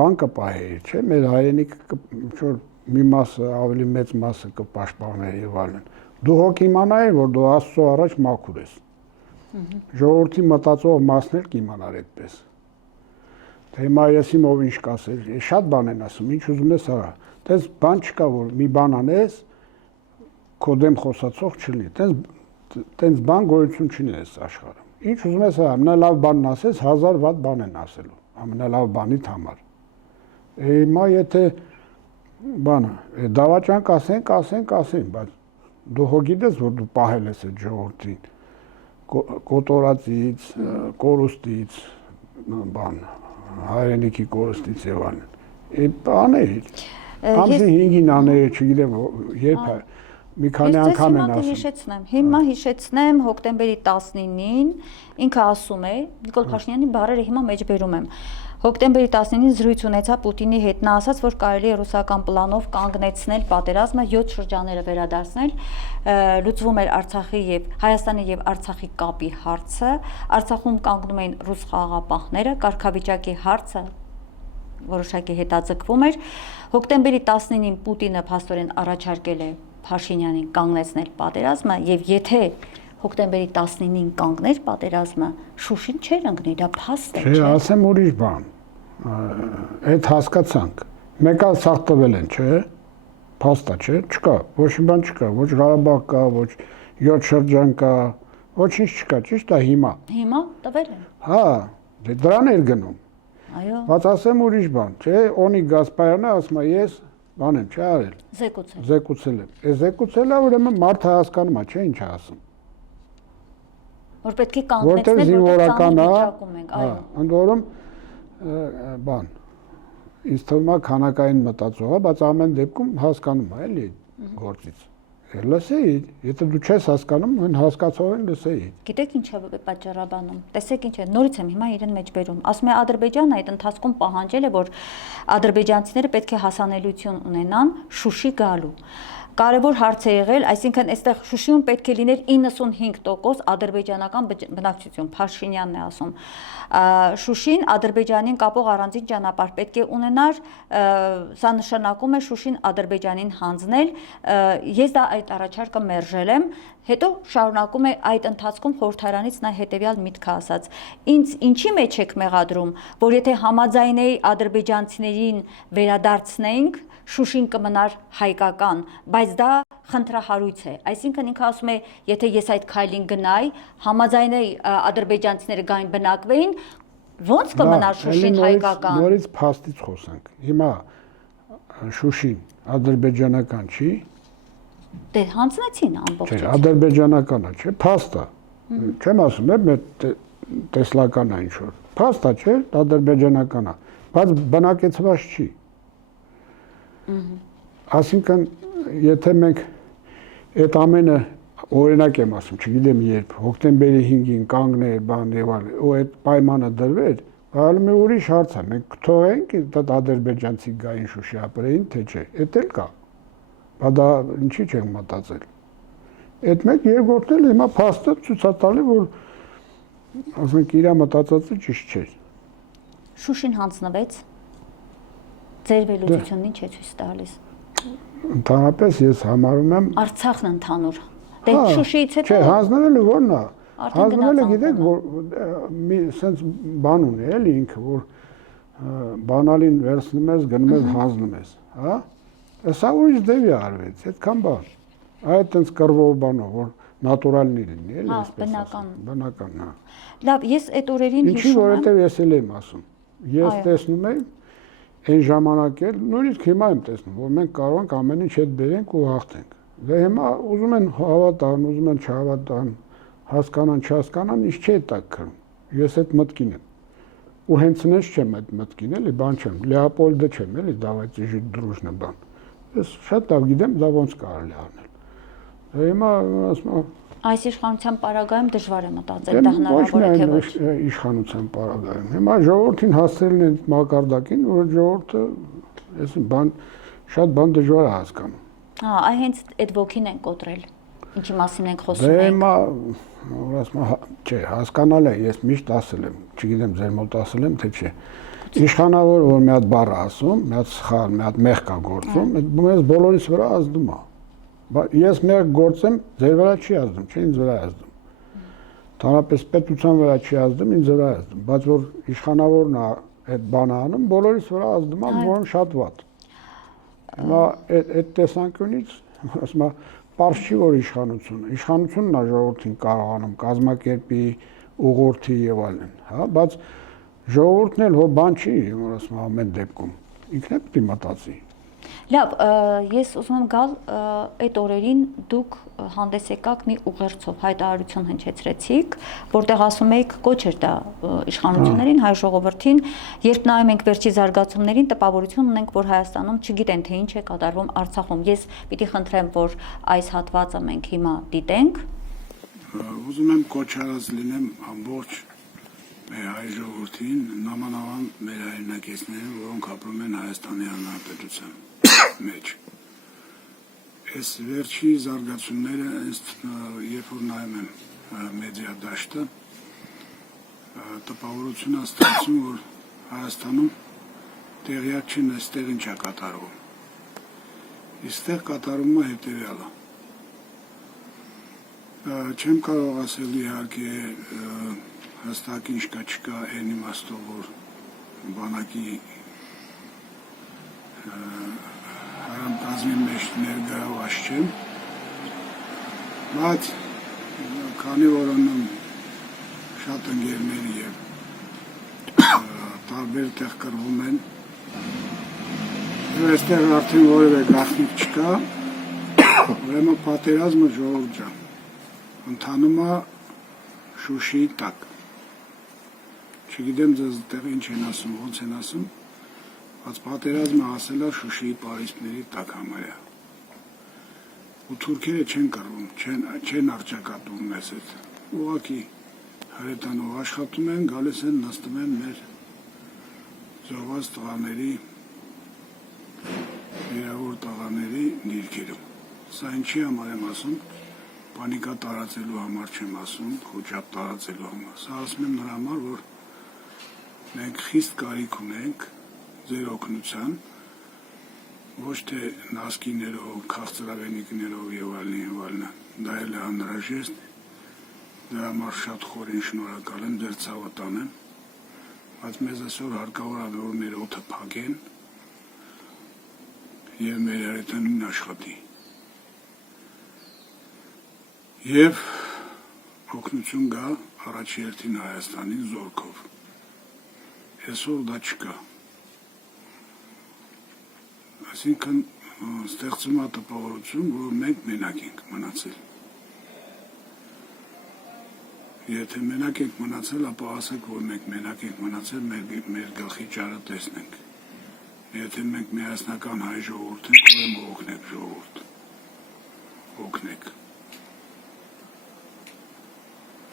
բան կպահեի, չէ՞, մեր հայրենիքը ինչ-որ մի մասը ավելի մեծ մասը կպաշտպաներ եւ այլն։ Դու հոգ իմանայիր, որ դու Աստծո առաջ մաքուր ես։ Ժողովրդի մտածող մասն էլ կիմանար այդպես։ Թե հիմա ես իմ ով ինչ կասել, շատ բան են ասում, ինչ ուզում ես արա։ Տես բան չկա, որ մի բան անես, քո դեմ խոսացող չլինի։ Տենց բան գոյություն չունի այս աշխարհում։ Ինչ ուզում ես արա, ամենալավ բանն ասես, 1000 վատ բան են ասելու, ամենալավ բանիդ համար։ Հիմա եթե բանը դավաճան կասեն, բայց դու հո գիտես, որ դու պահել ես այդ ժողովրդին կոտորածից, կորուստից, բան, հայրենիքի կորուստից եւ այլն։ Այդ բանը է։ Ամսի 5-ին աները, չգիտեմ, երբ մի քանի անգամ են ասում։ Հիմա հիշեցնեմ հոկտեմբերի 19-ին ինքը ասում է, Նիկոլ Փաշինյանի բառերը հիմա մեջբերում եմ։ Հոկտեմբերի 19-ին զրույց ունեցա Պուտինի հետ, նա ասաց, որ կարելի է ռուսական պլանով կանգնեցնել պատերազմը, 7 շրջանները վերադարձնել, լուծվում էր Արցախի եւ Հայաստանի եւ Արցախի կապի հարցը, Արցախում կանգնում էին ռուս խաղաղապահները, կարգավիճակի հարցը որոշակի հետաձգվում էր։ Հոկտեմբերի 19-ին Պուտինը փաստորեն առաջարկել է Փաշինյանին կանգնեցնել պատերազմը եւ եթե հոկտեմբերի 19-ին կանգներ պատերազմը, Շուշին չէր ընկնի, դա փաստ է, չէ, ասեմ ուրիշ բան։ Այդ հասկացանք։ Մեկը սաղ տվել են, չէ՞։ Փաստա, չէ՞, չկա, ոչ մի բան չկա, ոչ Ղարաբաղ կա, ոչ 7 շրջան կա, ոչինչ չկա, ճիշտ է հիմա։ Հիմա տվել են։ Հա, դե դրան էր գնում։ Այո։ Բայց ասեմ ուրիշ բան, չէ՞, Օնի Գասպարյանը ասում է ես բան եմ, չէ՞ արել։ Զեկուցել եմ։ Այս զեկուցելը ուրեմն մարդը հասկանում է, չէ՞ ինչ է ասում։ Որ պետք է կանգնեցնել, որտեղ ծանր վիճակում ենք, այո։ Ընդ որում բան ինձ թվում է քանակային մտածող է, բայց ամեն դեպքում հասկանում է, էլի գործից։ Լսեի, եթե դու չես հասկանում, այն հասկացողին լսեի։ Գիտեք ինչ է պատճառաբանում։ Տեսեք ինչ է, նորից եմ հիմա իրեն մեջ բերում։ Ասում է Ադրբեջանը այդ ընթացքում պահանջել է, որ ադրբեջանցիները պետք է հասանելիություն ունենան Շուշի գալու։ Կարևոր հարց է եղել, այսինքն այստեղ Շուշիում պետք է լիներ 95% ադրբեջանական բնակչություն, Փաշինյանն է ասում։ Շուշին Ադրբեջանին կապող առանձին ճանապարհ պետք է ունենար, սա նշանակում է Շուշին Ադրբեջանին հանձնել, ես դա այդ առաջարկը մերժել եմ, հետո շարունակում է այդ ընթացքում խորհրդարանից նա հետևյալ միտքը ասաց. ինձ ինչի մեջ եք մեղադրում, որ եթե համաձայնեի ադրբեջանցիներին վերադարձնեինք, Շուշին կմնար հայկական, բայց դա խնդրահարույց է։ Այսինքն ինքը ասում է, եթե ես այդ քայլին գնայի, համաձայնեի ադրբեջանցիները գային բնակվեին, ոնց կմնար Շուշին հայկական։ Նորից փաստից խոսանք։ Հիմա Շուշին ադրբեջանական չի։ Դե հանձնեցին ամբողջը։ Չէ, ադրբեջանական է, չէ, փաստ է։ Չեմ ասում, տեսլական է ինչ որ։ Փաստ է, չէ, ադրբեջանական է, բայց բնակեցված չի։ Այսինքն, եթե մենք այդ ամենը օրինակ եմ ասում, չգիտեմ երբ, հոկտեմբերի 5-ին կանգներ, բան եւ այլ, ու այդ պայմանը դրվեր, այլ մի ուրիշ հարց է, մենք թողենք այդ ադրբեջանցի գային Շուշի ապրեին, թե չէ, այդ էլ կա։ Բայց դա ինչի չենք մտածել։ Այդ մեկ երկրորդն էլ հիմա փաստը ցույց է տալի, որ ասենք իր մտածածը ճիշտ չէ։ Շուշին հանձնվեց։ Ձեր վերլուծությունն ինչ է ցույց տալիս։ Ընդհանրապես ես համարում եմ Արցախն ընդհանուր։ Դե Շուշիից հետո չէ, հանձնվելը ո՞րն է։ Հանձնվելը գիտեք, որ մի sense բան ունի, էլի ինքը, որ բանալին վերցնում ես, գնում ես, հանձնում ես, հա։ Սա ուրիշ դեպի արվեց, այդքան բան։ Այդ տենց կռվող բանով, որ նատուրալնի լինի, էլի այսպես։ Բնական, հա։ Լավ, ես այդ օրերին հիշում եմ։ Ինչի, որովհետև ես էլ եմ ասում։ Ես տեսնում եմ այն ժամանակ էլ նույնիսկ հիմա եմ տեսնում, որ մենք կարող ենք ամեն ինչ հետ բերենք ու հաղթենք։ Դե հիմա ուզում են հավատան, ուզում են չհավատան, հասկանան, չհասկանան, ինչ չի տակ քրում։ Ես այդ մտքին եմ։ Ու հենց նենց չեմ այդ մտքին, էլի, բան չեմ, Լեոպոլդը չեմ, էլի, давайте жить дружно բան։ Ես շատ լավ գիտեմ, դա ոնց կարելի անել։ Դե հիմա ասում եմ այս իշխանության պարագայում դժվար է մտածել, դա հնարավոր է թե ոչ։ Իշխանության պարագայում։ Հիմա ժողովրդին հասցրել են մակարդակին, որ ժողովուրդը բան շատ բան դժվար է հասկանում։ Հա, այ հենց այդ ոգին են կոտրել։ Ինչի մասին ենք խոսում։ Դե հիմա ասում չէ, հասկանալ է, ես միշտ ասել եմ, չգիտեմ ձեր մոտ ասել եմ թե չէ։ Իշխանավոր որ մի հատ բառ ասում, մի հատ սխալ, մի հատ մեղք է գործում, այդ մեզ բոլորիս վրա ազդում է։ Ես մեղք գործեմ, ձեր վրա չի ազդում, չէ, ինձ վրա է ազդում։ Ընդհանրապես պետության վրա չի ազդում, ինձ վրա է ազդում, բայց որ իշխանավորն է այդ բանը անում, բոլորիս վրա ազդում է, որոնց շատ վատ։ Հիմա այդ տեսանկյունից, ասում եմ, պարզ չի որ իշխանությունն է ժողովրդին կարողանում կազմակերպի, ուղղորդի եւ այլն, հա, բայց ժողովուրդն էլ հո բան չի, որ ասում եմ ամեն դեպքում, ինքն է պետք է մտածի։ Լավ, ես ուզում եմ գալ այդ օրերին դուք հանդես եկաք մի ուղերձով հայտարարություն հնչեցրեցիք, որտեղ ասում եք կոչ էր դա իշխանություններին, հայ ժողովրդին, երբ նայում ենք վերջի զարգացումներին, տպավորություն ունենք, որ Հայաստանում չգիտեն թե ինչ է կատարվում Արցախում։ Ես պիտի խնդրեմ, որ այս հատվածը մենք հիմա դիտենք։ Ուզում եմ կոչ արած լինեմ ամբողջ մեր հայ ժողովրդին, նամանավան մեր հայրենակիցներին, որոնք ապրում են Հայաստանի Հանրապետության մեջ։ Այս վերջի զարգացումները, երբ որ նայում եմ մեդիա դաշտը, տպավորություն է ստացվում, որ Հայաստանում տեղյակ չեն այստեղ ինչ է կատարվում։ Այստեղ կատարվում է հետևյալը։ Չեմ կարող ասել իհարկե հստակ ինչ կա չկա այն իմաստով, որ բանակի հարամկազմի մեջ ներգրավված չեմ, բայց քանի որ ունեմ շատ ընկերներ եւ տարբեր տեղ կրվում են եւ այստեղ արդեն որևէ գաղտնիք չկա, ուրեմն պատերազմը ժողովուրդ ջան ընթանում է Շուշիի տակ։ Չգիտեմ ձեզ տեղ ինչ են ասում, ոնց են ասում, բայց պատերազմը ասել է Շուշիի պարիսպների տակ համարյա։ Ու թուրքերը չեն կռվում, չեն արճակատում մեզ հետ։ Ուղղակի հրետանով աշխատում են, գալիս են նստում են մեր զոհված տղաների, վիրավոր տղաների դիրքերում։ Սա ինչի համար եմ ասում, պանիկա տարածելու համար չեմ ասում, խոճապ տարածելու համար։ Սա ասում եմ նրա համար, որ մենք խիստ կարիք ունենք ձեր օգնության, ոչ թե նասկիներով, քաղցրավենիքներով եւ այլն, դա էլ է անհրաժեշտ, դրա համար շատ խորին շնորհակալ եմ, ձեր ցավը տանեմ, բայց մեզ այսօր հարկավոր է, որ մեր օդը փակեն եւ մեր հրետանին աշխատի։ Եվ օգնություն գա առաջի հերթին Հայաստանի զորքով։ Այսօր դա չկա։ Այսինքն ստեղծում է տպավորություն, որ մենք մենակ ենք մնացել։ Եթե մենակ ենք մնացել, ապա ասեք, որ մենք մենակ ենք մնացել, մեր գլխի ճարը տեսնենք։ Եթե մենք միասնական հայ ժողովուրդ ենք, ուրեմն օգնեք ժողովուրդ։ Օգնեք։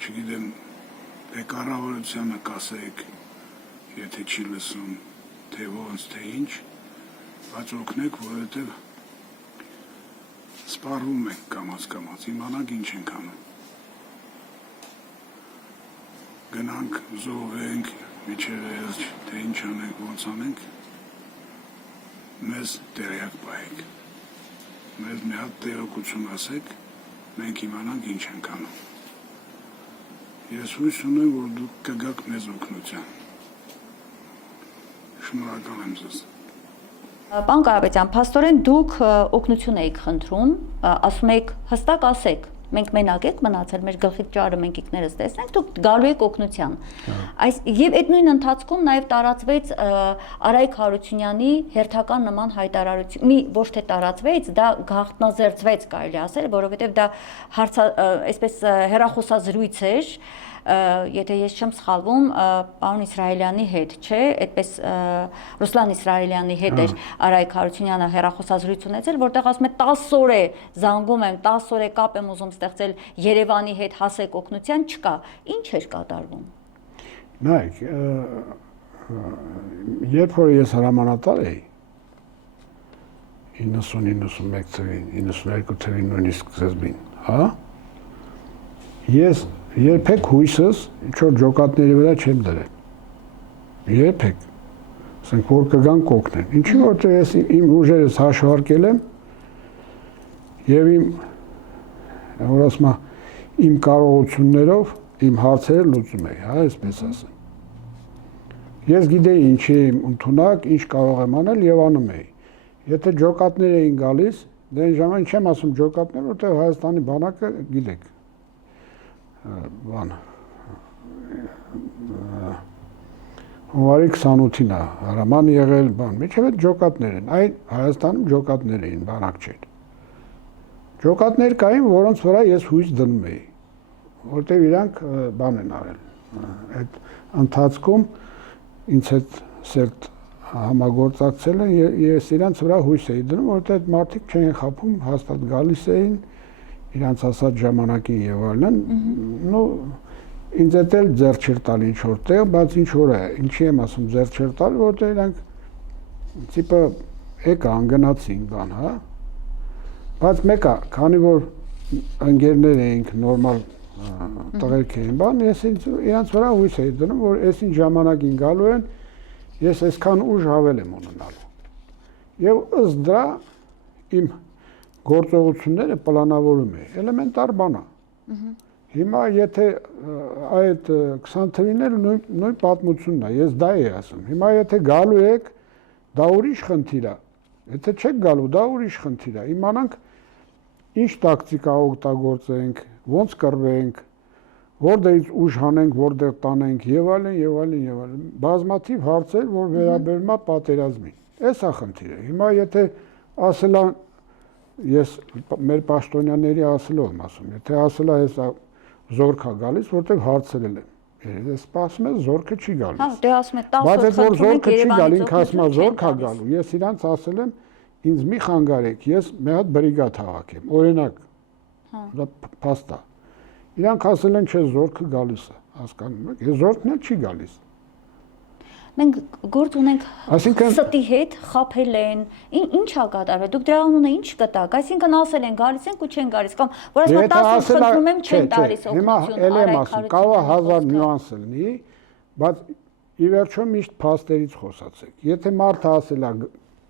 Չգիտեմ, թե կառավարությանը կասեք, եթե չի լսում, թե ոնց, թե ինչ, բայց օգնեք, որովհետև սպառվում ենք կամաց, իմանանք ինչ ենք անում։ Գնանք, զոհվենք, միջև վերջ, թե ինչ անենք, ոնց անենք, մեզ տեղյակ պահեք։ Մեզ մի հատ տեղեկություն ասեք, մենք իմանանք ինչ ենք անում։ Ես հույս ունեմ, որ դուք կգաք մեզ օգնության։ Շնորհակալ եմ ձեզ։ Պարոն Կարապետյան, փաստորեն դուք օգնություն եք խնդրում, ասում եք հստակ ասեք, մենք մենակ ենք մնացել, մեր գլխի ճարը մենք ինքներս տեսնենք, դուք գալու եք օգնության։ Եվ այդ նույն ընթացքում նաև տարածվեց Արայք Հարությունյանի հերթական նման հայտարարություն, ոչ թե տարածվեց, դա գաղտնազերծվեց, կարելի ասել, որովհետև դա այսպես հեռախոսազրույց էր, եթե ես չեմ սխալվում, պարոն Իսրայելյանի հետ, չէ, այդպես Ռուսլան Իսրայելյանի հետ էր Արայք Հարությունյանը հեռախոսազրույց ունեցել, որտեղ ասում է 10 օր է զանգում եմ, 10 օր է կապ եմ ուզում ստեղծել Երևանի հետ, հասեք օգնության, չկա։ Ինչ էր կատարվում։ Նայեք, երբ որ ես հրամանատար էի 90-91 թվին, 92 թվին նույնիսկ սկզբին, հա։ Ես երբեք հույսս ինչ-որ ջոկատների վրա չեմ դրել։ Երբեք։ Ասենք որ կգան կօգնեն։ Ինչի որտեղ ես իմ ուժերս հաշվարկել եմ եւ որ ասում իմ կարողություններով իմ հարցերը լուծում էի, հա, այսպես ասեմ։ Ես գիտեի ինչի եմ ընդունակ, ինչ կարող եմ անել եւ անում էի։ Եթե ջոկատներ էին գալիս, դե այն ժամանակ չեմ ասում ջոկատներ, որտեղ Հայաստանի բանակը գիտեք բան հունվարի 28-ին է հրաման եղել բան, միջև այդ ջոկատներ են, այն Հայաստանում ջոկատներ էին, բանակ չէր։ Ջոկատներ կային, որոնց վրա ես հույս դնում էի, որտեղ իրանք բան են արել։ Այդ ընթացքում ինձ հետ սերտ համագործակցել են, ես իրանց վրա հույս էի դնում, որտեղ այդ մարդիկ չեն խափում, հաստատ գալիս էին իրանց ասած ժամանակին եւ այլն, նո ինձ էլ ձեռ չեր տալ ինչ որտեղ, բայց ինչ որ է, ինչի եմ ասում ձեռ չեր տալ, որտեղ իրանք տիպը եկա անգնացին բան, հա։ Բայց մեկը, քանի որ ընկերներ էինք նորմալ տղերք էին, բան, ես իրանց վրա հույս էի դնում, որ այսին ժամանակին գալու են, ես այսքան ուժ հավել եմ ունենալու։ Եվ ըստ դրա իմ գործողությունները պլանավորում է, էլեմենտար բան է։ Հիմա եթե այդ 20 թվիները նույն պատմությունն է, ես դա եի ասում։ Հիմա եթե գալու եք, դա ուրիշ խնդիր է։ Եթե չեք գալու, դա ուրիշ խնդիր է։ Իմանանք ինչ տակտիկա օգտագործենք, ոնց կռվենք, որտեղից ուժ հանենք, որտեղ տանենք եւ այլն եւ այլն եւ այլն։ Բազմաթիվ հարցեր, որ վերաբերում է պատերազմին։ Էս է խնդիրը։ Հիմա եթե ասելա ես մեր պաշտոնյաների ասելով եմ ասում, եթե ասելա ես զորք է գալիս, որտեղ հարցրել եմ։ Ես սպասում եմ զորքը չի գալիս։ Հա, դե ասում եք 10 Բայց որ զորքը չի գալի, Երևանից ինքը ասում է զորք է գալու։ Ես իրանց ասել եմ, ինձ մի խանգարեք, ես մի հատ բրիգադ հավաքեմ։ Օրինակ, դա փաստ է։ Իրանք ասել են, չէ, զորքը գալիս է, հասկանում եք։ Ես զորքն էլ չի գալիս։ Մենք գործ ունենք Այսինքն ստի հետ խափել են, ինչ է կատարվել, դուք դրա անունը ինչ կտաք, այսինքն ասել են գալիս ենք ու չեն գալիս, կամ որ ասում 10 խնդրում եմ չեն տալիս Հիմա էլ եմ ասում, կարող է 1000 նյուանս լինի, բայց ի վերջո միշտ փաստերից խոսացեք։ Եթե մարդը ասել է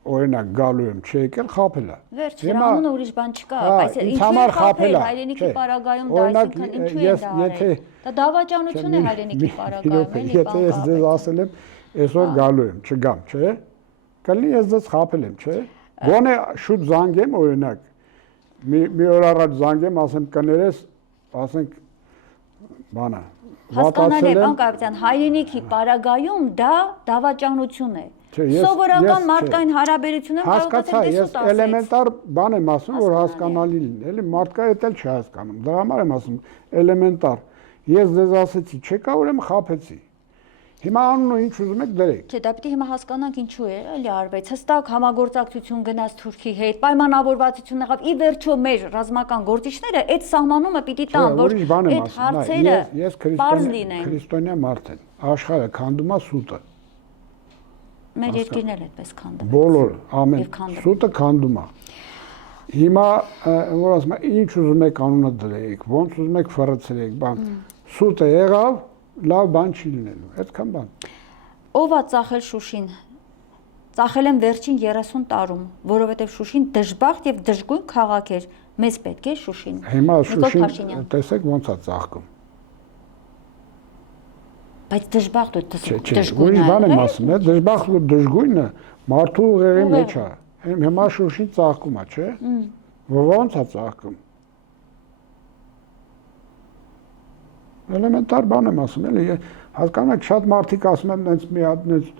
օրինակ գալու եմ, չի եկել, խափել է։ Վերջ, դրա անունը ուրիշ բան չկա, բայց ինձ համար խափել է։ հայրենիքի պարագայում դա այսինքն ինչու են դա։ Դա դավաճանություն է հայրենիքի պարագայում, էլի։ Եթե ես ձեզ ասել եմ այսօր գալու եմ, չգամ, չէ՞։ Կլինի ես ձեզ խափել եմ, չէ՞։ Գոնե շուտ զանգեմ, օրինակ, մի օր առաջ զանգեմ, ասեմ կներես, ասենք բանը, հասկանալի է, պարոն Կարապետյան, հայրենիքի պարագայում դա դավաճանություն է։ Սովորական մարդկային հարաբերություններ հասկացա, ես էլեմենտար բան եմ ասում, որ հասկանալի լինի, էլի մարդկա հետ էլ չհասկանում։ Դրա համար եմ ասում, էլեմենտար։ Ես ձեզ ասեցի, չեկա, ուրեմն խափեցի։ Հիմա անունը ինչ ուզում եք դրեք։ Չէ, դա պիտի հիմա հասկանանք ինչու է, էլի արվեց։ Հստակ համագործակցություն գնաց Թուրքի հետ, պայմանավորվածություն եղավ։ Ի վերջո մեր ռազմական գործիչները այդ սահմանումը պիտի տան, որ այդ հարցերը բարձ լինեն։ Քրիստոնյա մարդ եմ։ Աշխարհը քանդում է սուտը։ Մեր երկիրն էլ այդպես քանդում է։ Բոլոր ամեն սուտը քանդում է։ Հիմա որ ասում եմ, ինչ ուզում եք անունը դրեք, ոնց ուզում եք ֆրացրեք, բան։ Սուտը եղավ, լավ բան չի լինելու, այդքան բան։ Ով է ծախել Շուշին։ Ծախել եմ վերջին 30 տարում, որովհետև Շուշին դժբախտ եւ դժգույն քաղաք էր։ Մեզ պետք է Շուշին։ Հիմա Շուշին տեսեք ոնց է ծաղկում։ Բայց դժբախտ ու դժգույն։ Ուրիշ բան եմ ասում, դժբախտ ու դժգույնը մարդու ուղեղի մեջ է։ Հիմա Շուշին ծաղկում է, չէ՞։ Ոնց է ծաղկում։ Էլեմենտար բան եմ ասում, էլի հասկանում եք, շատ մարդիկ ասում են, այնց մի հատ այնց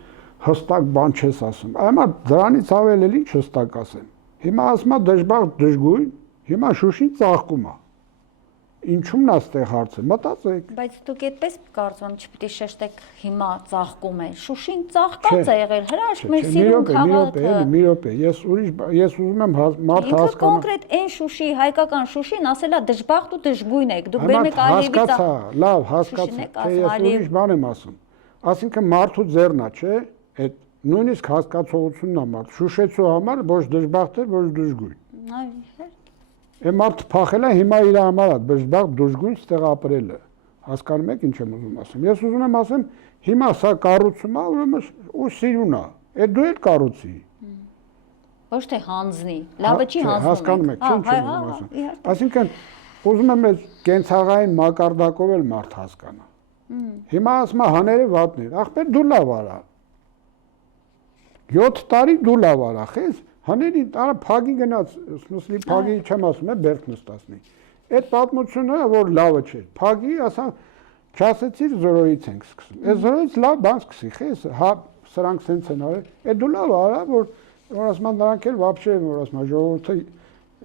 հստակ բան չես ասում։ Այմա դրանից ավել էլ ինչ հստակ ասեմ։ Հիմա ասում է դժբախտ դժգույն, հիմա Շուշին ծաղկում է։ Ինչու՞մն է այստեղ հարցը, մտածեք։ Բայց դուք այդպես կարծում եմ չպիտի շեշտեք հիմա ծաղկում է։ Շուշին ծաղկած է եղել, հրաշք մեր սիրուն քաղաքը։ Մի րոպե, ես ուզում եմ մարդ հասկանալ։ Կոնկրետ այն Շուշի, հայկական Շուշին ասելա դժբախտ ու դժգույն եք։ Դուք բերում եք Ալիևի հասկացա, լավ, հասկացա, թե ես ուրիշ բան եմ ասում։ Այսինքն մարդու ձեռնա, չէ՞, այդ նույնիսկ հասկացողությունն է մարդ։ Շուշեցու համար ոչ դժբախտ է, ոչ դժգույն։ Այն մարդը փախել է, հիմա իր համար է դժբախտ դժգույն ստեղ ապրելը։ Հասկանում եք ինչ եմ ուզում ասեմ։ Ես ուզում եմ ասեմ, հիմա սա կառուցում է, ուրեմն ու սիրուն է։ Այդ դու էլ կառուցի։ Ոչ թե հանձնի, լավը չի հանձնում։ Հասկանում եք, ինչ եմ ասում։ Այսինքն ուզում եմ այս կենցաղային մակարդակով էլ մարդ հասկանա։ Հիմա ասում է հաները վատներ, ախպեր դու լավ արա։ 7 տարի դու լավ արա, խես հաների տարա փագի գնաց, սմսլի փագի չեմ ասում, բերք նստածնի։ Այդ պատմությունը, որ լավը չէ, փագի ասա չասեցիր զորոյից ենք սկսում։ Այս զորոյից լավ բան սկսի, խես, հա սրանք սենց են արել։ Այդ դու լավ արա, որ ասում են նրանք էլ вообще, որ ասում են ժողովուրդը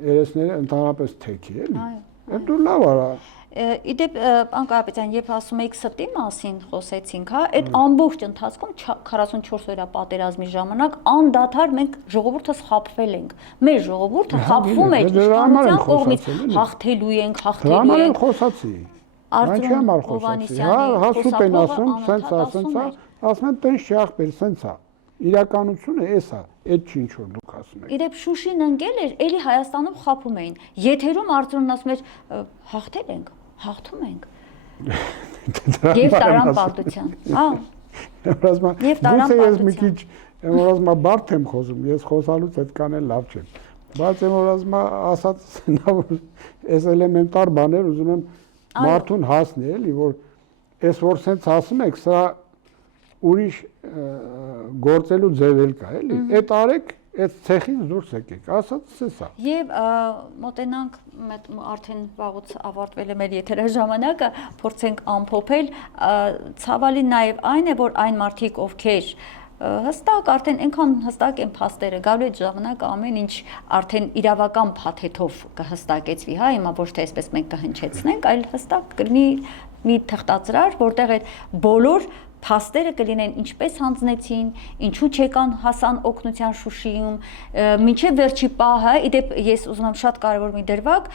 երեսները ընդհանրապես թեքի էլի։ Այդ դու լավ արա։ Իդեպ պարոն Կարապետյան, երբ ասում եք ստի մասին խոսեցինք, հա, այդ ամբողջ ընթացքում 44 օրյա պատերազմի ժամանակ անդադար մենք ժողովուրդը խաբվել ենք։ Մեր ժողովուրդը խաբվում է իշխանության կողմից, հաղթելու ենք, հաղթելու ենք։ Դրա համար խոսացի։ Արծրուն Հովհաննիսյանի հասուպ են ասում, սենց է, ասում են տենց չի ախպեր, սենց է։ Իրականությունը էս է, այդ չի ինչ որ դուք ասում եք։ Իդեպ Շուշին ընկել էր, էլի Հայաստանում խաբում էին։ Եթերում Արծրունն ասում էր հաղթել ենք, հաղթում ենք։ Եվ տարան պարտության։ Եվ տարան պարտության։ Ես մի քիչ որ բարդ եմ խոսում, ես խոսալուց այդքան էլ լավ չեմ։ Բայց որ ասած այս էլեմենտար բաներ ուզում եմ մարդուն հասնի էլի, որ այս որ սենց ասում եք, սա ուրիշ գործելու ձև էլ կա, էլի։ Այդ արեք, այդ ցեխից դուրս եկեք, ասած է սա։ Եվ մոտենանք արդեն վաղուց ավարտվել է մեր եթերաժամանակը, փորձենք ամփոփել, ցավալի նաև այն է, որ այն մարդիկ, ովքեր հստակ արդեն այնքան հստակ են փաստերը, գալու է ժամանակ ամեն ինչ արդեն իրավական փաթեթով կհստակեցվի, հա, հիմա ոչ թե այսպես մենք կհնչեցնենք, այլ հստակ կլինի մի թղթածրար, որտեղ այդ բոլոր փաստերը կլինեն ինչպես հանձնեցին, ինչու չեկան հասան օգնության Շուշիում, մինչև վերջի պահը, իդեպ ես ուզում եմ շատ կարևոր մի դրվագ,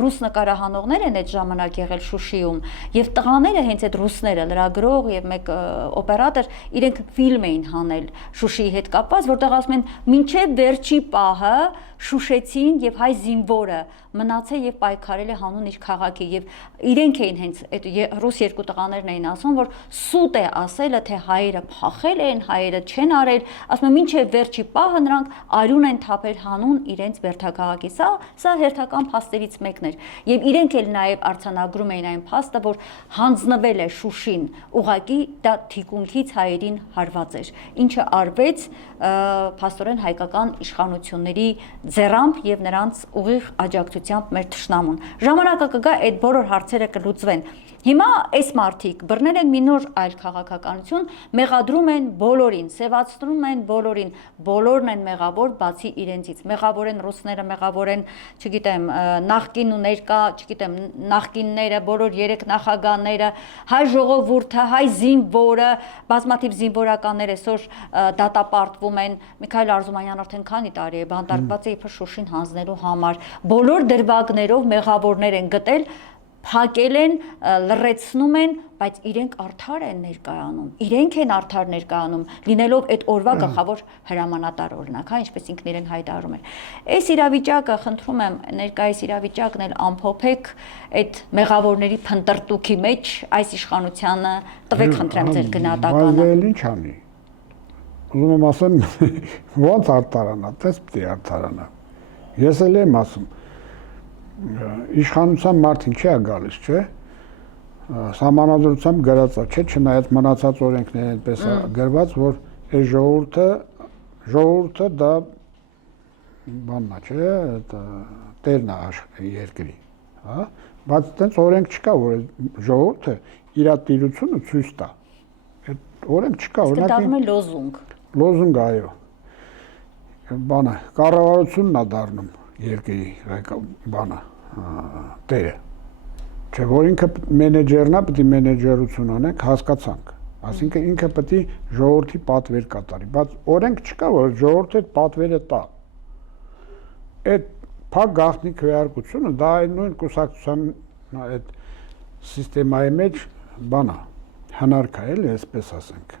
ռուս նկարահանողներ են այդ ժամանակ եղել Շուշիում, եւ տղաները հենց այդ ռուսները, լրագրող եւ մեկ օպերատոր, իրենք ֆիլմ էին հանել Շուշիի հետ կապված, որտեղ ասում են մինչև վերջի պահը շուշեցին եւ հայ զինվորը մնացել եւ պայքարել է հանուն իր քաղաքի եւ իրենք էին հենց այդ ռուս երկու տղաներն էին ասում, որ սուտ է ասելը, թե հայերը փախել են, հայերը չեն արել, ասում են մինչև վերջի պահը նրանք արյուն են թափել հանուն իրենց վերթաքաղաքի։ Սա հերթական փաստերից մեկն էր եւ իրենք էլ նաեւ արձանագրում էին այն փաստը, որ հանձնվել է Շուշին, ուղղակի դա թիկունքից հայերին հարված էր, ինչը արվեց փաստորեն հայկական իշխանությունների ձեռամբ եւ նրանց ուղիղ աջակցությամբ մեր թշնամուն։ Ժամանակը կգա այդ բոլոր հարցերը կլուծվեն։ Հիմա այս մարդիկ բռնել են մի նոր այլ քաղաքականություն, մեղադրում են բոլորին, սևացնում են բոլորին, բոլորն են մեղավոր բացի իրենցից։ Մեղավոր են ռուսները, մեղավոր են, չգիտեմ, նախկին ու ներկա, չգիտեմ, նախկինները, բոլոր երեք նախագահները, հայ ժողովուրդը, հայ զինվորը, բազմաթիվ զինվորականներ այսօր դատապարտվում են։ Միքայել Արզումանյան արդեն քանի տարի է բանտարկված է իբր Շուշին հանձնելու համար։ Բոլոր դրվագներով մեղավորներ են գտել, փակել են, լռեցնում են, բայց իրենք արդար են ներկայանում, իրենք են արդար ներկայանում, լինելով այդ օրվա գլխավոր հրամանատար օրինակ, հա, ինչպես ինքն իրեն հայտարարում էր։ Այս իրավիճակը, խնդրում եմ, ներկայիս իրավիճակն էլ ամփոփեք այդ մեղավորների փնտրտուքի մեջ այս իշխանությանը, տվեք խնդրեմ ձեր գնահատականը։ Բայց ինչ անի։ Ուզում եմ ասեմ, ո՞նց արդարանա, տես պիտի արդարանա։ Ես էլ եմ ասում, իշխանության մարդին չի գալիս, չէ՞։ Սահմանադրությամբ գրած է, չէ՞, չնայած մնացած օրենքներն այնպես է գրված, որ այս ժողովուրդը դա բանն է, չէ՞, տերն է երկրի, հա։ Բայց այդպես օրենք չկա, որ ժողովուրդը իր տիրությունը ցույց տա։ Այդ օրենք չկա, օրինակ դառնում է լոզունգ։ Լոզունգ, այո։ Բանը, կառավարությունն է դառնում երկրի բանը, տերը։ Չէ, որ ինքը մենեջերն է, պետք է մենեջերություն անենք, հասկացանք։ Այսինքն ինքը պետք է ժողովրդի պատվեր կատարի, բայց օրենք չկա, որ ժողովուրդը այդ պատվերը տա։ Այդ փակ գաղտնի քվեարկությունը դա այն նույն կուսակցության այդ սիստեմայի մեջ բան է, հնարք է, էլի, այսպես ասենք։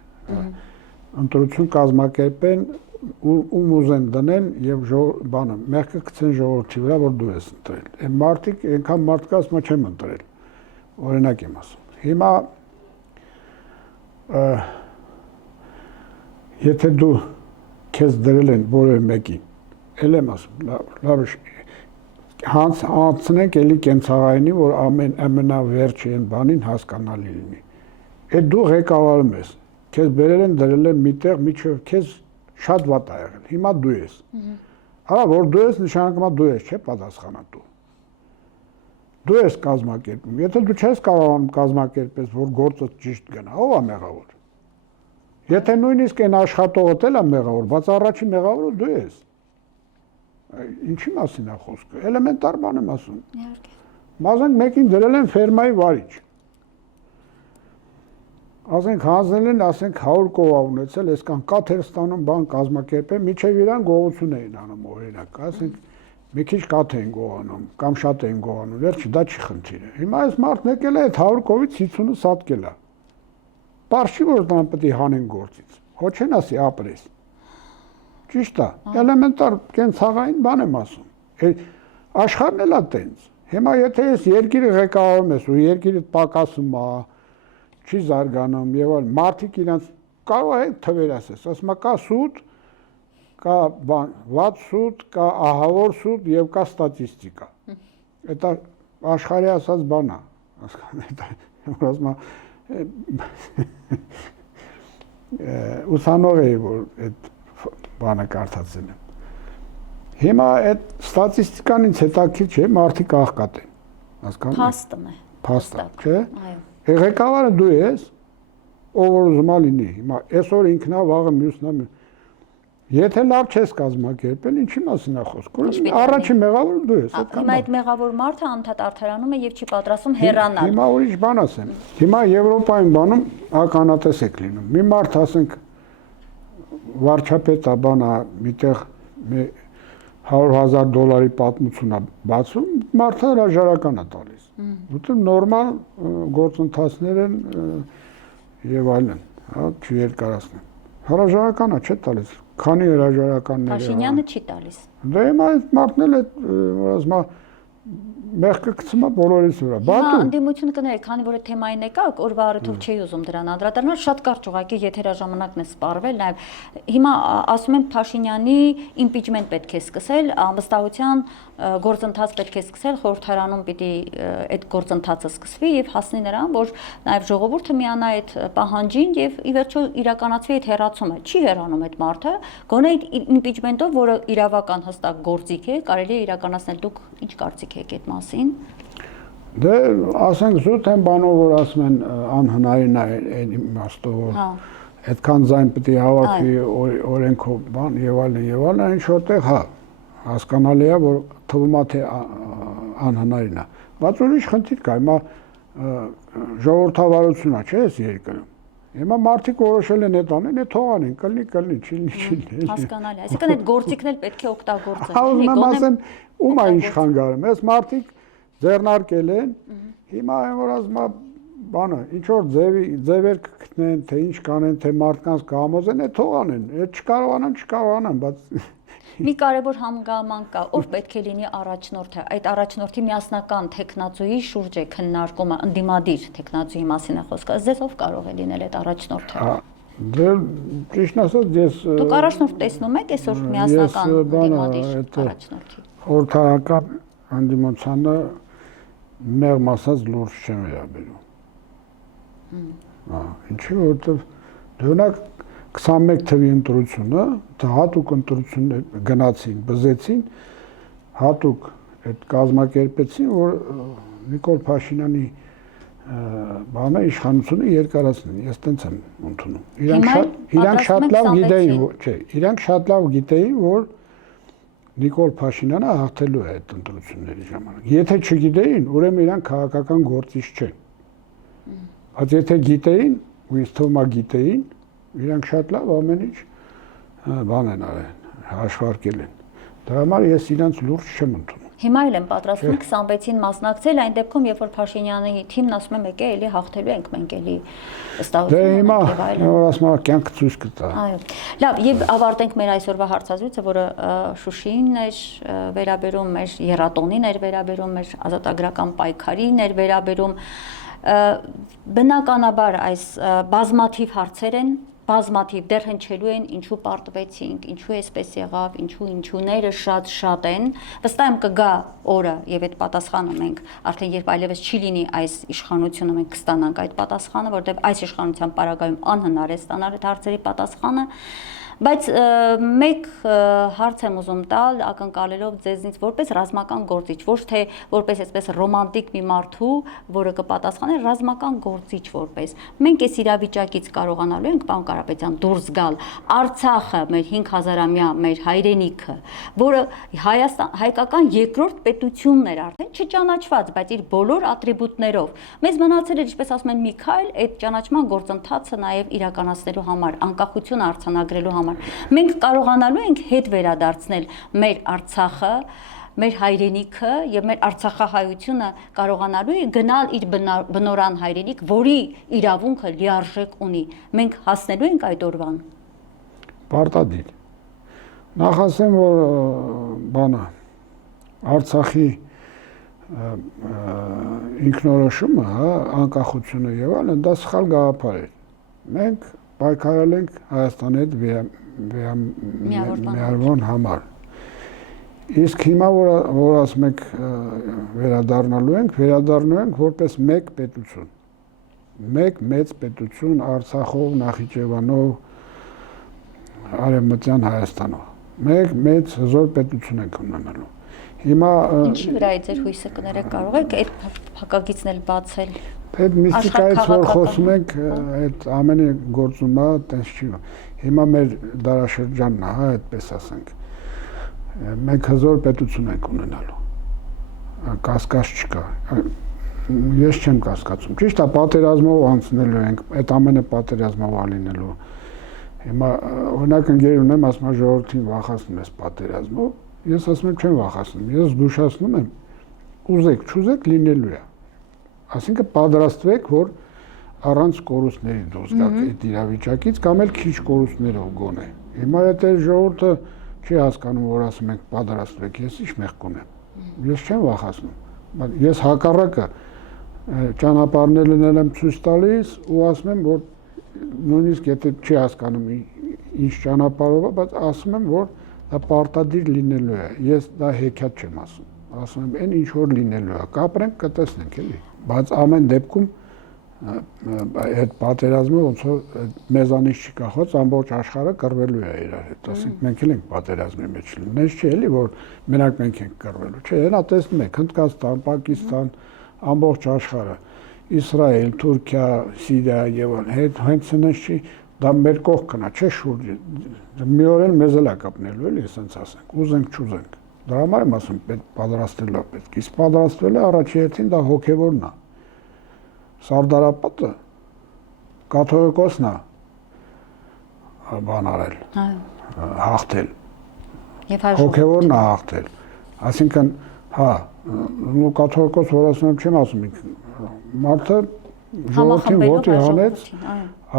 Ընտրություն կազմակերպեն ում ուզեն դնեն եւ բանը մեղքը գցեն ժողովրդի վրա, որ դու ես ընտրել։ Այն մարդիկ այնքան մարդ կա, ասում չեմ ընտրել։ Օրինակ եմ ասում։ Հիմա եթե դու քեզ դրել են որևէ մեկին, ել եմ ասում, լավ հանցնենք էլի կենցաղայինի, որ ամենավերջի այն բանին հասկանալի լինի։ Այդ դու ղեկավարում ես, քեզ բերել են դրել են միտեղ, միջև քեզ շատ վատ ա եղել, հիմա դու ես։ Հա, որ դու ես, նշանակում է դու ես, չէ՞ պատասխանատու։ Դու ես կազմակերպում, եթե դու չես կարողանում կազմակերպես, որ գործը ճիշտ գնա, ով է մեղավոր։ Եթե նույնիսկ այն աշխատողդ էլ է մեղավոր, բայց առաջին մեղավորը դու ես։ Ինչի մասին է խոսքը, էլեմենտար բան եմ ասում։ Իհարկե։ Մազենք մեկին դրել են ֆերմայի վարիչ։ Ասենք հանձնել են, ասենք 100 կովա ունեցել, այսքան կաթեր ստանում բան կազմակերպեն, միջև իրան գողություն էին անում օրինակ, ասենք մի քիչ կաթ էին գողանում, կամ շատ էին գողանում, վերջը դա չի խնդիրը։ Հիմա այս մարդն եկել է այդ 100 կովից 50-ը սատկել է։ Պարզ չի, որ դրան պետք է հանեն գործից, հո չեն ասի ապրես։ Ճիշտ է, էլեմենտար կենցաղային բան եմ ասում։ Աշխարհն էլ է տենց։ Հիմա եթե ես երկիրը ղեկավարում ես ու երկիրը պակասում է, չի զարգանում եւ այլ, մարդիկ իրանց կարող է թվեր ասես, ասում կա սուտ, կա բան, վատ սուտ, կա ահավոր սուտ եւ կա ստատիստիկա։ Դա աշխարհի ասած բան է, ասում ուսանող էի, որ այդ բանը կարդացել եմ։ Հիմա այդ ստատիստիկան ինձ հետաքրքիր չէ, մարդիկ աղքատ են, հասկանում եք։ Փաստ է, չէ։ Այո։ Ղեկավարը դու ես, ով որ ուզում է լինի։ Հիմա այսօր ինքն է, վաղը մյուսն է։ Եթե լավ չես կազմակերպել, ինչի մասին է խոսքը։ Առաջին մեղավորը դու ես, այդքան։ Հիմա այդ մեղավոր մարդը անդադ արդարանում է եւ չի պատրաստում հեռանալ։ Հիմա ուրիշ բան ասեմ։ Հիմա Եվրոպայում բանում ականատես եք լինում։ Մի մարդ ասենք վարչապետը բանա միտեղ $100,000 պատմություն է բացում, մարդը հրաժարական է տալիս։ Որտեղ նորմալ գործընթացներ են եւ այլն, հա, չերկարացնեմ։ Հրաժարական է չէ տալիս։ Քանի հրաժարականներ։ Փաշինյանը չի տալիս։ Դե հիմա այդ մարդն էլ այդ ասում է մեղքը գցում է բոլորիս վրա։ Հիմա ընդդիմություն կներեք, քանի որ այդ թեմային եկաք, օրվա առիթով չի ուզում դրան անդրադառնալ, շատ կարճ ուղղակի եթերաժամանակն է սպառվել, նաև հիմա ասում են Փաշինյանի իմպիչմենտ պետք է սկսել, անվստահության գործընթաց պետք է սկսել, խորհրդարանում պիտի այդ գործընթացը սկսվի եւ հասնի նրան, որ նաև ժողովուրդը միանա այդ պահանջին եւ ի վերջո իրականացվի այդ հեռացումը։ Չի հեռանում այդ մարդը, գոնե այդ իմպիչմենտով, որը իրավական հստակ գործիք է, կարելի է իրականացնել։ Դուք ինչ կարծիք եք այդ մասին։ Դե ասենք զուտ են բանով որ ասում են անհնարին է այն իմաստով որ այդքան ձայն պետք է հավաքվի օրենքով բան եւ այլն ինչ որտեղ հա հասկանալի է որ թվում է թե անհնարին է բայց ուրիշ խնդիր կա հիմա ժողովրդավարությունն է չէ՞ այս երկրում հիմա մարդիկ որոշել են այդ անեն այդ թողանեն կլինի չի հասկանալի այսինքն այդ գործիքն էլ պետք է օգտագործել Ահա ասեմ ում է իշխան գարում այս մարդիկ ձեռնարկել են հիմա այն որ ասում է բանը ինչ որ ձևեր կգտնեն թե ինչ կանեն թե մարդկանց կհամոզեն այդ թողանեն այդ չկարողանան բայց մի կարևոր հանգամանք կա ով պետք է լինի առաջնորդը այդ առաջնորդի միասնական տեխնացուի շուրջ է քննարկումը ընդդիմադիր տեխնացուի մասին է խոսքը ձեզ ով կարող է լինել այդ առաջնորդը Դե ճիշտ ասած ես Դուք առաջնորդ տեսնում եք այսօր միասնական ընդդիմադիր առաջնորդի խորհրդարական անդիմացանը մեղմ ասած լուրջ չեմ վերաբերում։ Ինչի որտեվ դոնակ 21 թվի ընտրությունը, դա հատուկ ընտրություն գնացին, բզեցին, հատուկ այդ կազմակերպեցին, որ Նիկոլ Փաշինյանի բանը իշխանությունը երկարացնեն, ես տենց եմ ընդունում։ Իրանք շատ լավ գիտեին, չէ, իրանք շատ լավ գիտեին, որ Նիկոլ Փաշինյանը հաղթելու է այդ ընտրությունների ժամանակ։ Եթե չգիտեին, ուրեմն իրանք քաղաքական գործիչ չեն։ Բայց եթե գիտեին, ու ինձ թվում է գիտեին, իրանք շատ լավ ամեն ինչ բան են արել, հաշվարկել են։ Դրա համար ես իրանց լուրջ չեմ ընդունում։ Հիմա էլ եմ պատրաստվում 26-ին մասնակցել, այն դեպքում, երբ որ Փաշինյանի թիմն ասում է մեկ է, էլի հաղթելու ենք մենք էլի ըստահություն։ Դե հիմա որ ասում եմ կյանք ցույց կտա։ Այո։ Լավ, եւ ավարտենք մեր այսօրվա հարցազրույցը, որը Շուշիին էր վերաբերում, մեր եռատոնին էր վերաբերում, մեր ազատագրական պայքարին էր վերաբերում։ Բնականաբար այս բազմաթիվ հարցեր են բազմաթիվ դեռ հնչելու են ինչու պարտվեցինք, ինչու էսպես եղավ, ինչուները շատ են, վստահ եմ կգա օրը եւ այդ պատասխանը մենք արդեն երբ այլևս չի լինի այս իշխանությունը մենք կստանանք այդ պատասխանը, որովհետեւ այս իշխանության պարագայում անհնար է ստանալ այդ հարցերի պատասխանը, բայց մեկ հարց եմ ուզում տալ ակնկալելով ձեզնից որպես ռազմական գործիչ, ոչ թե որպես այսպես ռոմանտիկ մի մարդու, որը կպատասխանի ռազմական գործիչ որպես։ Մենք այս իրավիճակից կարողանալու ենք, պարոն Կարապետյան, դուրս գալ Արցախը, մեր 5000-ամյա մեր հայրենիքը, որը հայկական երկրորդ պետությունն էր արդեն չճանաչված, բայց իր բոլոր ատրիբուտներով։ Մեզ մնացել էր, ինչպես ասում են, մի քայլ այդ ճանաչման գործընթացը նաև իրականացնելու համար, անկախությունը արձանագրելու համար։ Մենք կարողանալու ենք հետ վերադարձնել մեր Արցախը, մեր հայրենիքը եւ մեր արցախահայությունը կարողանալու է գնալ իր բնորան հայրենիք, որի իրավունքը լիարժեք ունի։ Մենք հասնելու ենք այդ օրվան։ Պարտադիր։ Նախ ասեմ, որ բանը Արցախի ինքնորոշումը, հա, անկախությունը եւ այլն, դա սխալ գաղափար է։ Մենք պայքարել ենք Հայաստանի հետ միավորման համար։ Իսկ հիմա որ ասում եք վերադառնալու ենք որպես մեկ պետություն։ Մեկ մեծ պետություն Արցախով, Նախիջևանով, Արևմտյան Հայաստանով։ Մեկ մեծ հզոր պետություն ենք ունենալու։ Հիմա ինչի վրա է ձեր հույսը կներեք, կարող եք այդ փակագիծն էլ բացել։ Այդ միստիկայից որ խոսում ենք, այդ ամենը գործում է, տենց չի։ Հիմա մեր դարաշրջանն է, հա, այդպես ասենք։ Մենք հզոր պետություն ենք ունենալու։ Կասկած չկա։ Ես չեմ կասկածում։ Ճիշտ է, պատերազմով անցնելու ենք, այդ ամենը պատերազմով ալինելու։ Հիմա օրինակ ընկեր ունեմ, ասում եմ ժողովրդին վախացնում ես պատերազմով, ես ասում եմ չեմ վախացնում, ես զգուշացնում եմ, ուզեք, չուզեք լինելու է։ Այսինքն պատրաստվեք, որ առանց կորուստների դուրս գաք այդ իրավիճակից կամ էլ քիչ կորուստներով գոնե։ Հիմա եթե ժողովուրդը չի հասկանում, որ ասում ենք պատրաստվեք, ես ինչ մեղք ունեմ։ Ես չեմ վախացնում։ Ես հակառակը ճանապարհներն եմ ցույց տալիս ու ասում եմ, որ նույնիսկ եթե չի հասկանում ինչ ճանապարհով է, բայց ասում եմ, որ դա պարտադիր լինելու է։ Ես դա հեքիաթ չեմ ասում։ Ասում եմ, այն ինչ որ լինելու է, կապրենք, կտեսնենք, էլի։ Բայց ամեն դեպքում այդ պատերազմը ոնց որ մեզանից չի կախված, ամբողջ աշխարհը կռվելու է իրար հետ։ Ասենք մենք էլ ենք պատերազմի մեջ լինում։ Նենց չի էլի, որ մենակ մենք ենք կռվելու։ Չէ, հենա տեսնում եք, Հնդկաստան, Պակիստան, ամբողջ աշխարհը, Իսրայել, Թուրքիա, Սիրիա եւ այլն, հենց նենց չի, դա մեր կողքն է, չէ՞ շուրջը։ Մի օր էլ մեզ էլ է կապնելու, էլի, ասենց ասենք, ուզենք, չուզենք։ Դրա համար եմ ասում, պետք պատրաստել է պետք։ Իսկ պատրաստվելը առաջի հերթին դա հոգեվորն է։ Սարդարապետը կաթողիկոսն է բան արել, հաղթել։ Հոգևորն է հաղթել։ Այսինքն, հա, ու կաթողիկոս որ ասում եմ, չեմ ասում, մարդը ժողովրդին ոտի հանեց,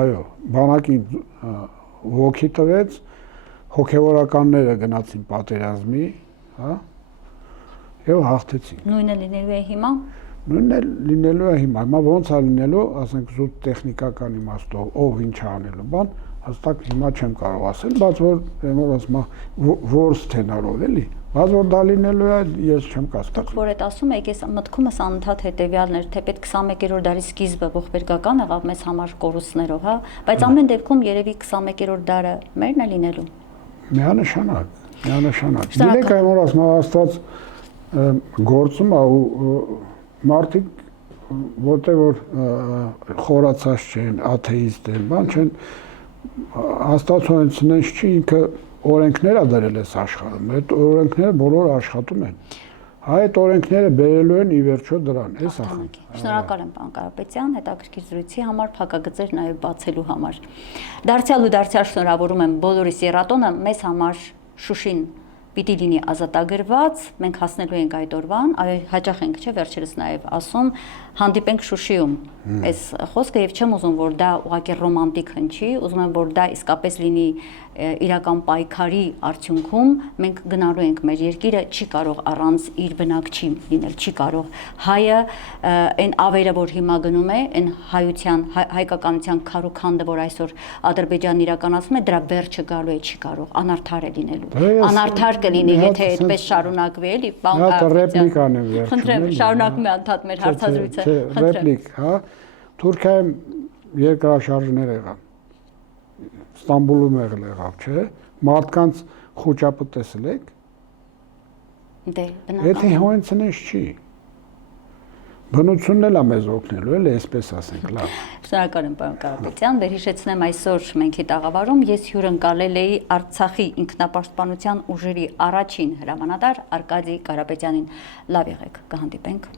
այո, բանակին ոգի տվեց, հոգևորականները գնացին պատերազմի, հա, եւ հաղթեցին։ Նույնը լինելու է հիմա։ Նույնն է լինելու է հիմա, հիմա ոնց է լինելու, ասենք զուտ տեխնիկական իմաստով, ով ինչ է անելու, բան, հստակ հիմա չեմ կարող ասել, բայց որ ասում որ սցենարով էլի, բայց որ դա լինելու է, ես չեմ կասկածում։ Որ այդ ասում եք, ես մտքումս անընդհատ հետեւյալն էր, թե պետք 21-րդ դարի սկիզբը ողբերգական եղավ մեզ համար կորուստներով, հա, բայց ամեն դեպքում երևի 21-րդ դարը մերն է լինելու։ Միանշանակ։ Գիտեք, այն որ ասում Աստված գործում է ու մարդիկ որտեղ որ խորացած չեն, աթեիստ են, բան չեն, Աստվածունից չի ինքը օրենքներ է դրել այս աշխարհում, այդ օրենքները բոլորը աշխատում են։ Այդ օրենքները բերելու են ի վերջո դրան, էս է խնդիրը։ Շնորհակալ եմ, պարոն Կարապետյան, հետաքրքիր զրույցի համար, փակագծեր նաև բացելու համար։ Դարձյալ ու դարձյալ շնորհավորում եմ բոլորիս եռատոնը, մեզ համար Շուշին պիտի լինի ազատագրված, մենք հասնելու ենք այդ օրվան, հաճախ ենք, չէ, վերջերս նաև ասում, հանդիպենք Շուշիում այս խոսքը եւ չեմ ուզում, որ դա ուղղակի ռոմանտիկ հնչի, ուզում եմ, որ դա իսկապես լինի իրական պայքարի արդյունքում, մենք գնալու ենք մեր երկիրը, չի կարող առանց իր բնակչի լինել, չի կարող հայը այն ավերը, որ հիմա գնում է, այն հայության, հայկականության քարուքանդը, որ այսօր Ադրբեջանն իրականացում է, դրա վերջը գալու է, չի կարող, անարդար է լինելու, անարդար կլինի, եթե այդպես շարունակվի, էլի, պարոն ռեպլիկան եմ վերջում։ Խնդրեմ, շարունակում է անդադ մեր հարցազրույցը։ Ռեպլիկ, հա, Թուրքիայում երկրաշարժներ եղան, Ստամբուլում եղավ, չէ, մարդկանց խոճապը տեսել եք։ Դե, բնական։ Եթե հենց նենց չի։ Բնությունն էլ է մեզ օգնելու, էլի այսպես ասենք, լավ։ Շնորհակալ եմ, պարոն Կարապետյան, վերհիշեցնեմ այսօր մենք տաղավարում ես հյուրընկալել էի Արցախի ինքնապաշտպանության ուժերի առաջին հրամանատար Արկադի Կարապետյանին։ Լավ եղեք, կհանդիպենք։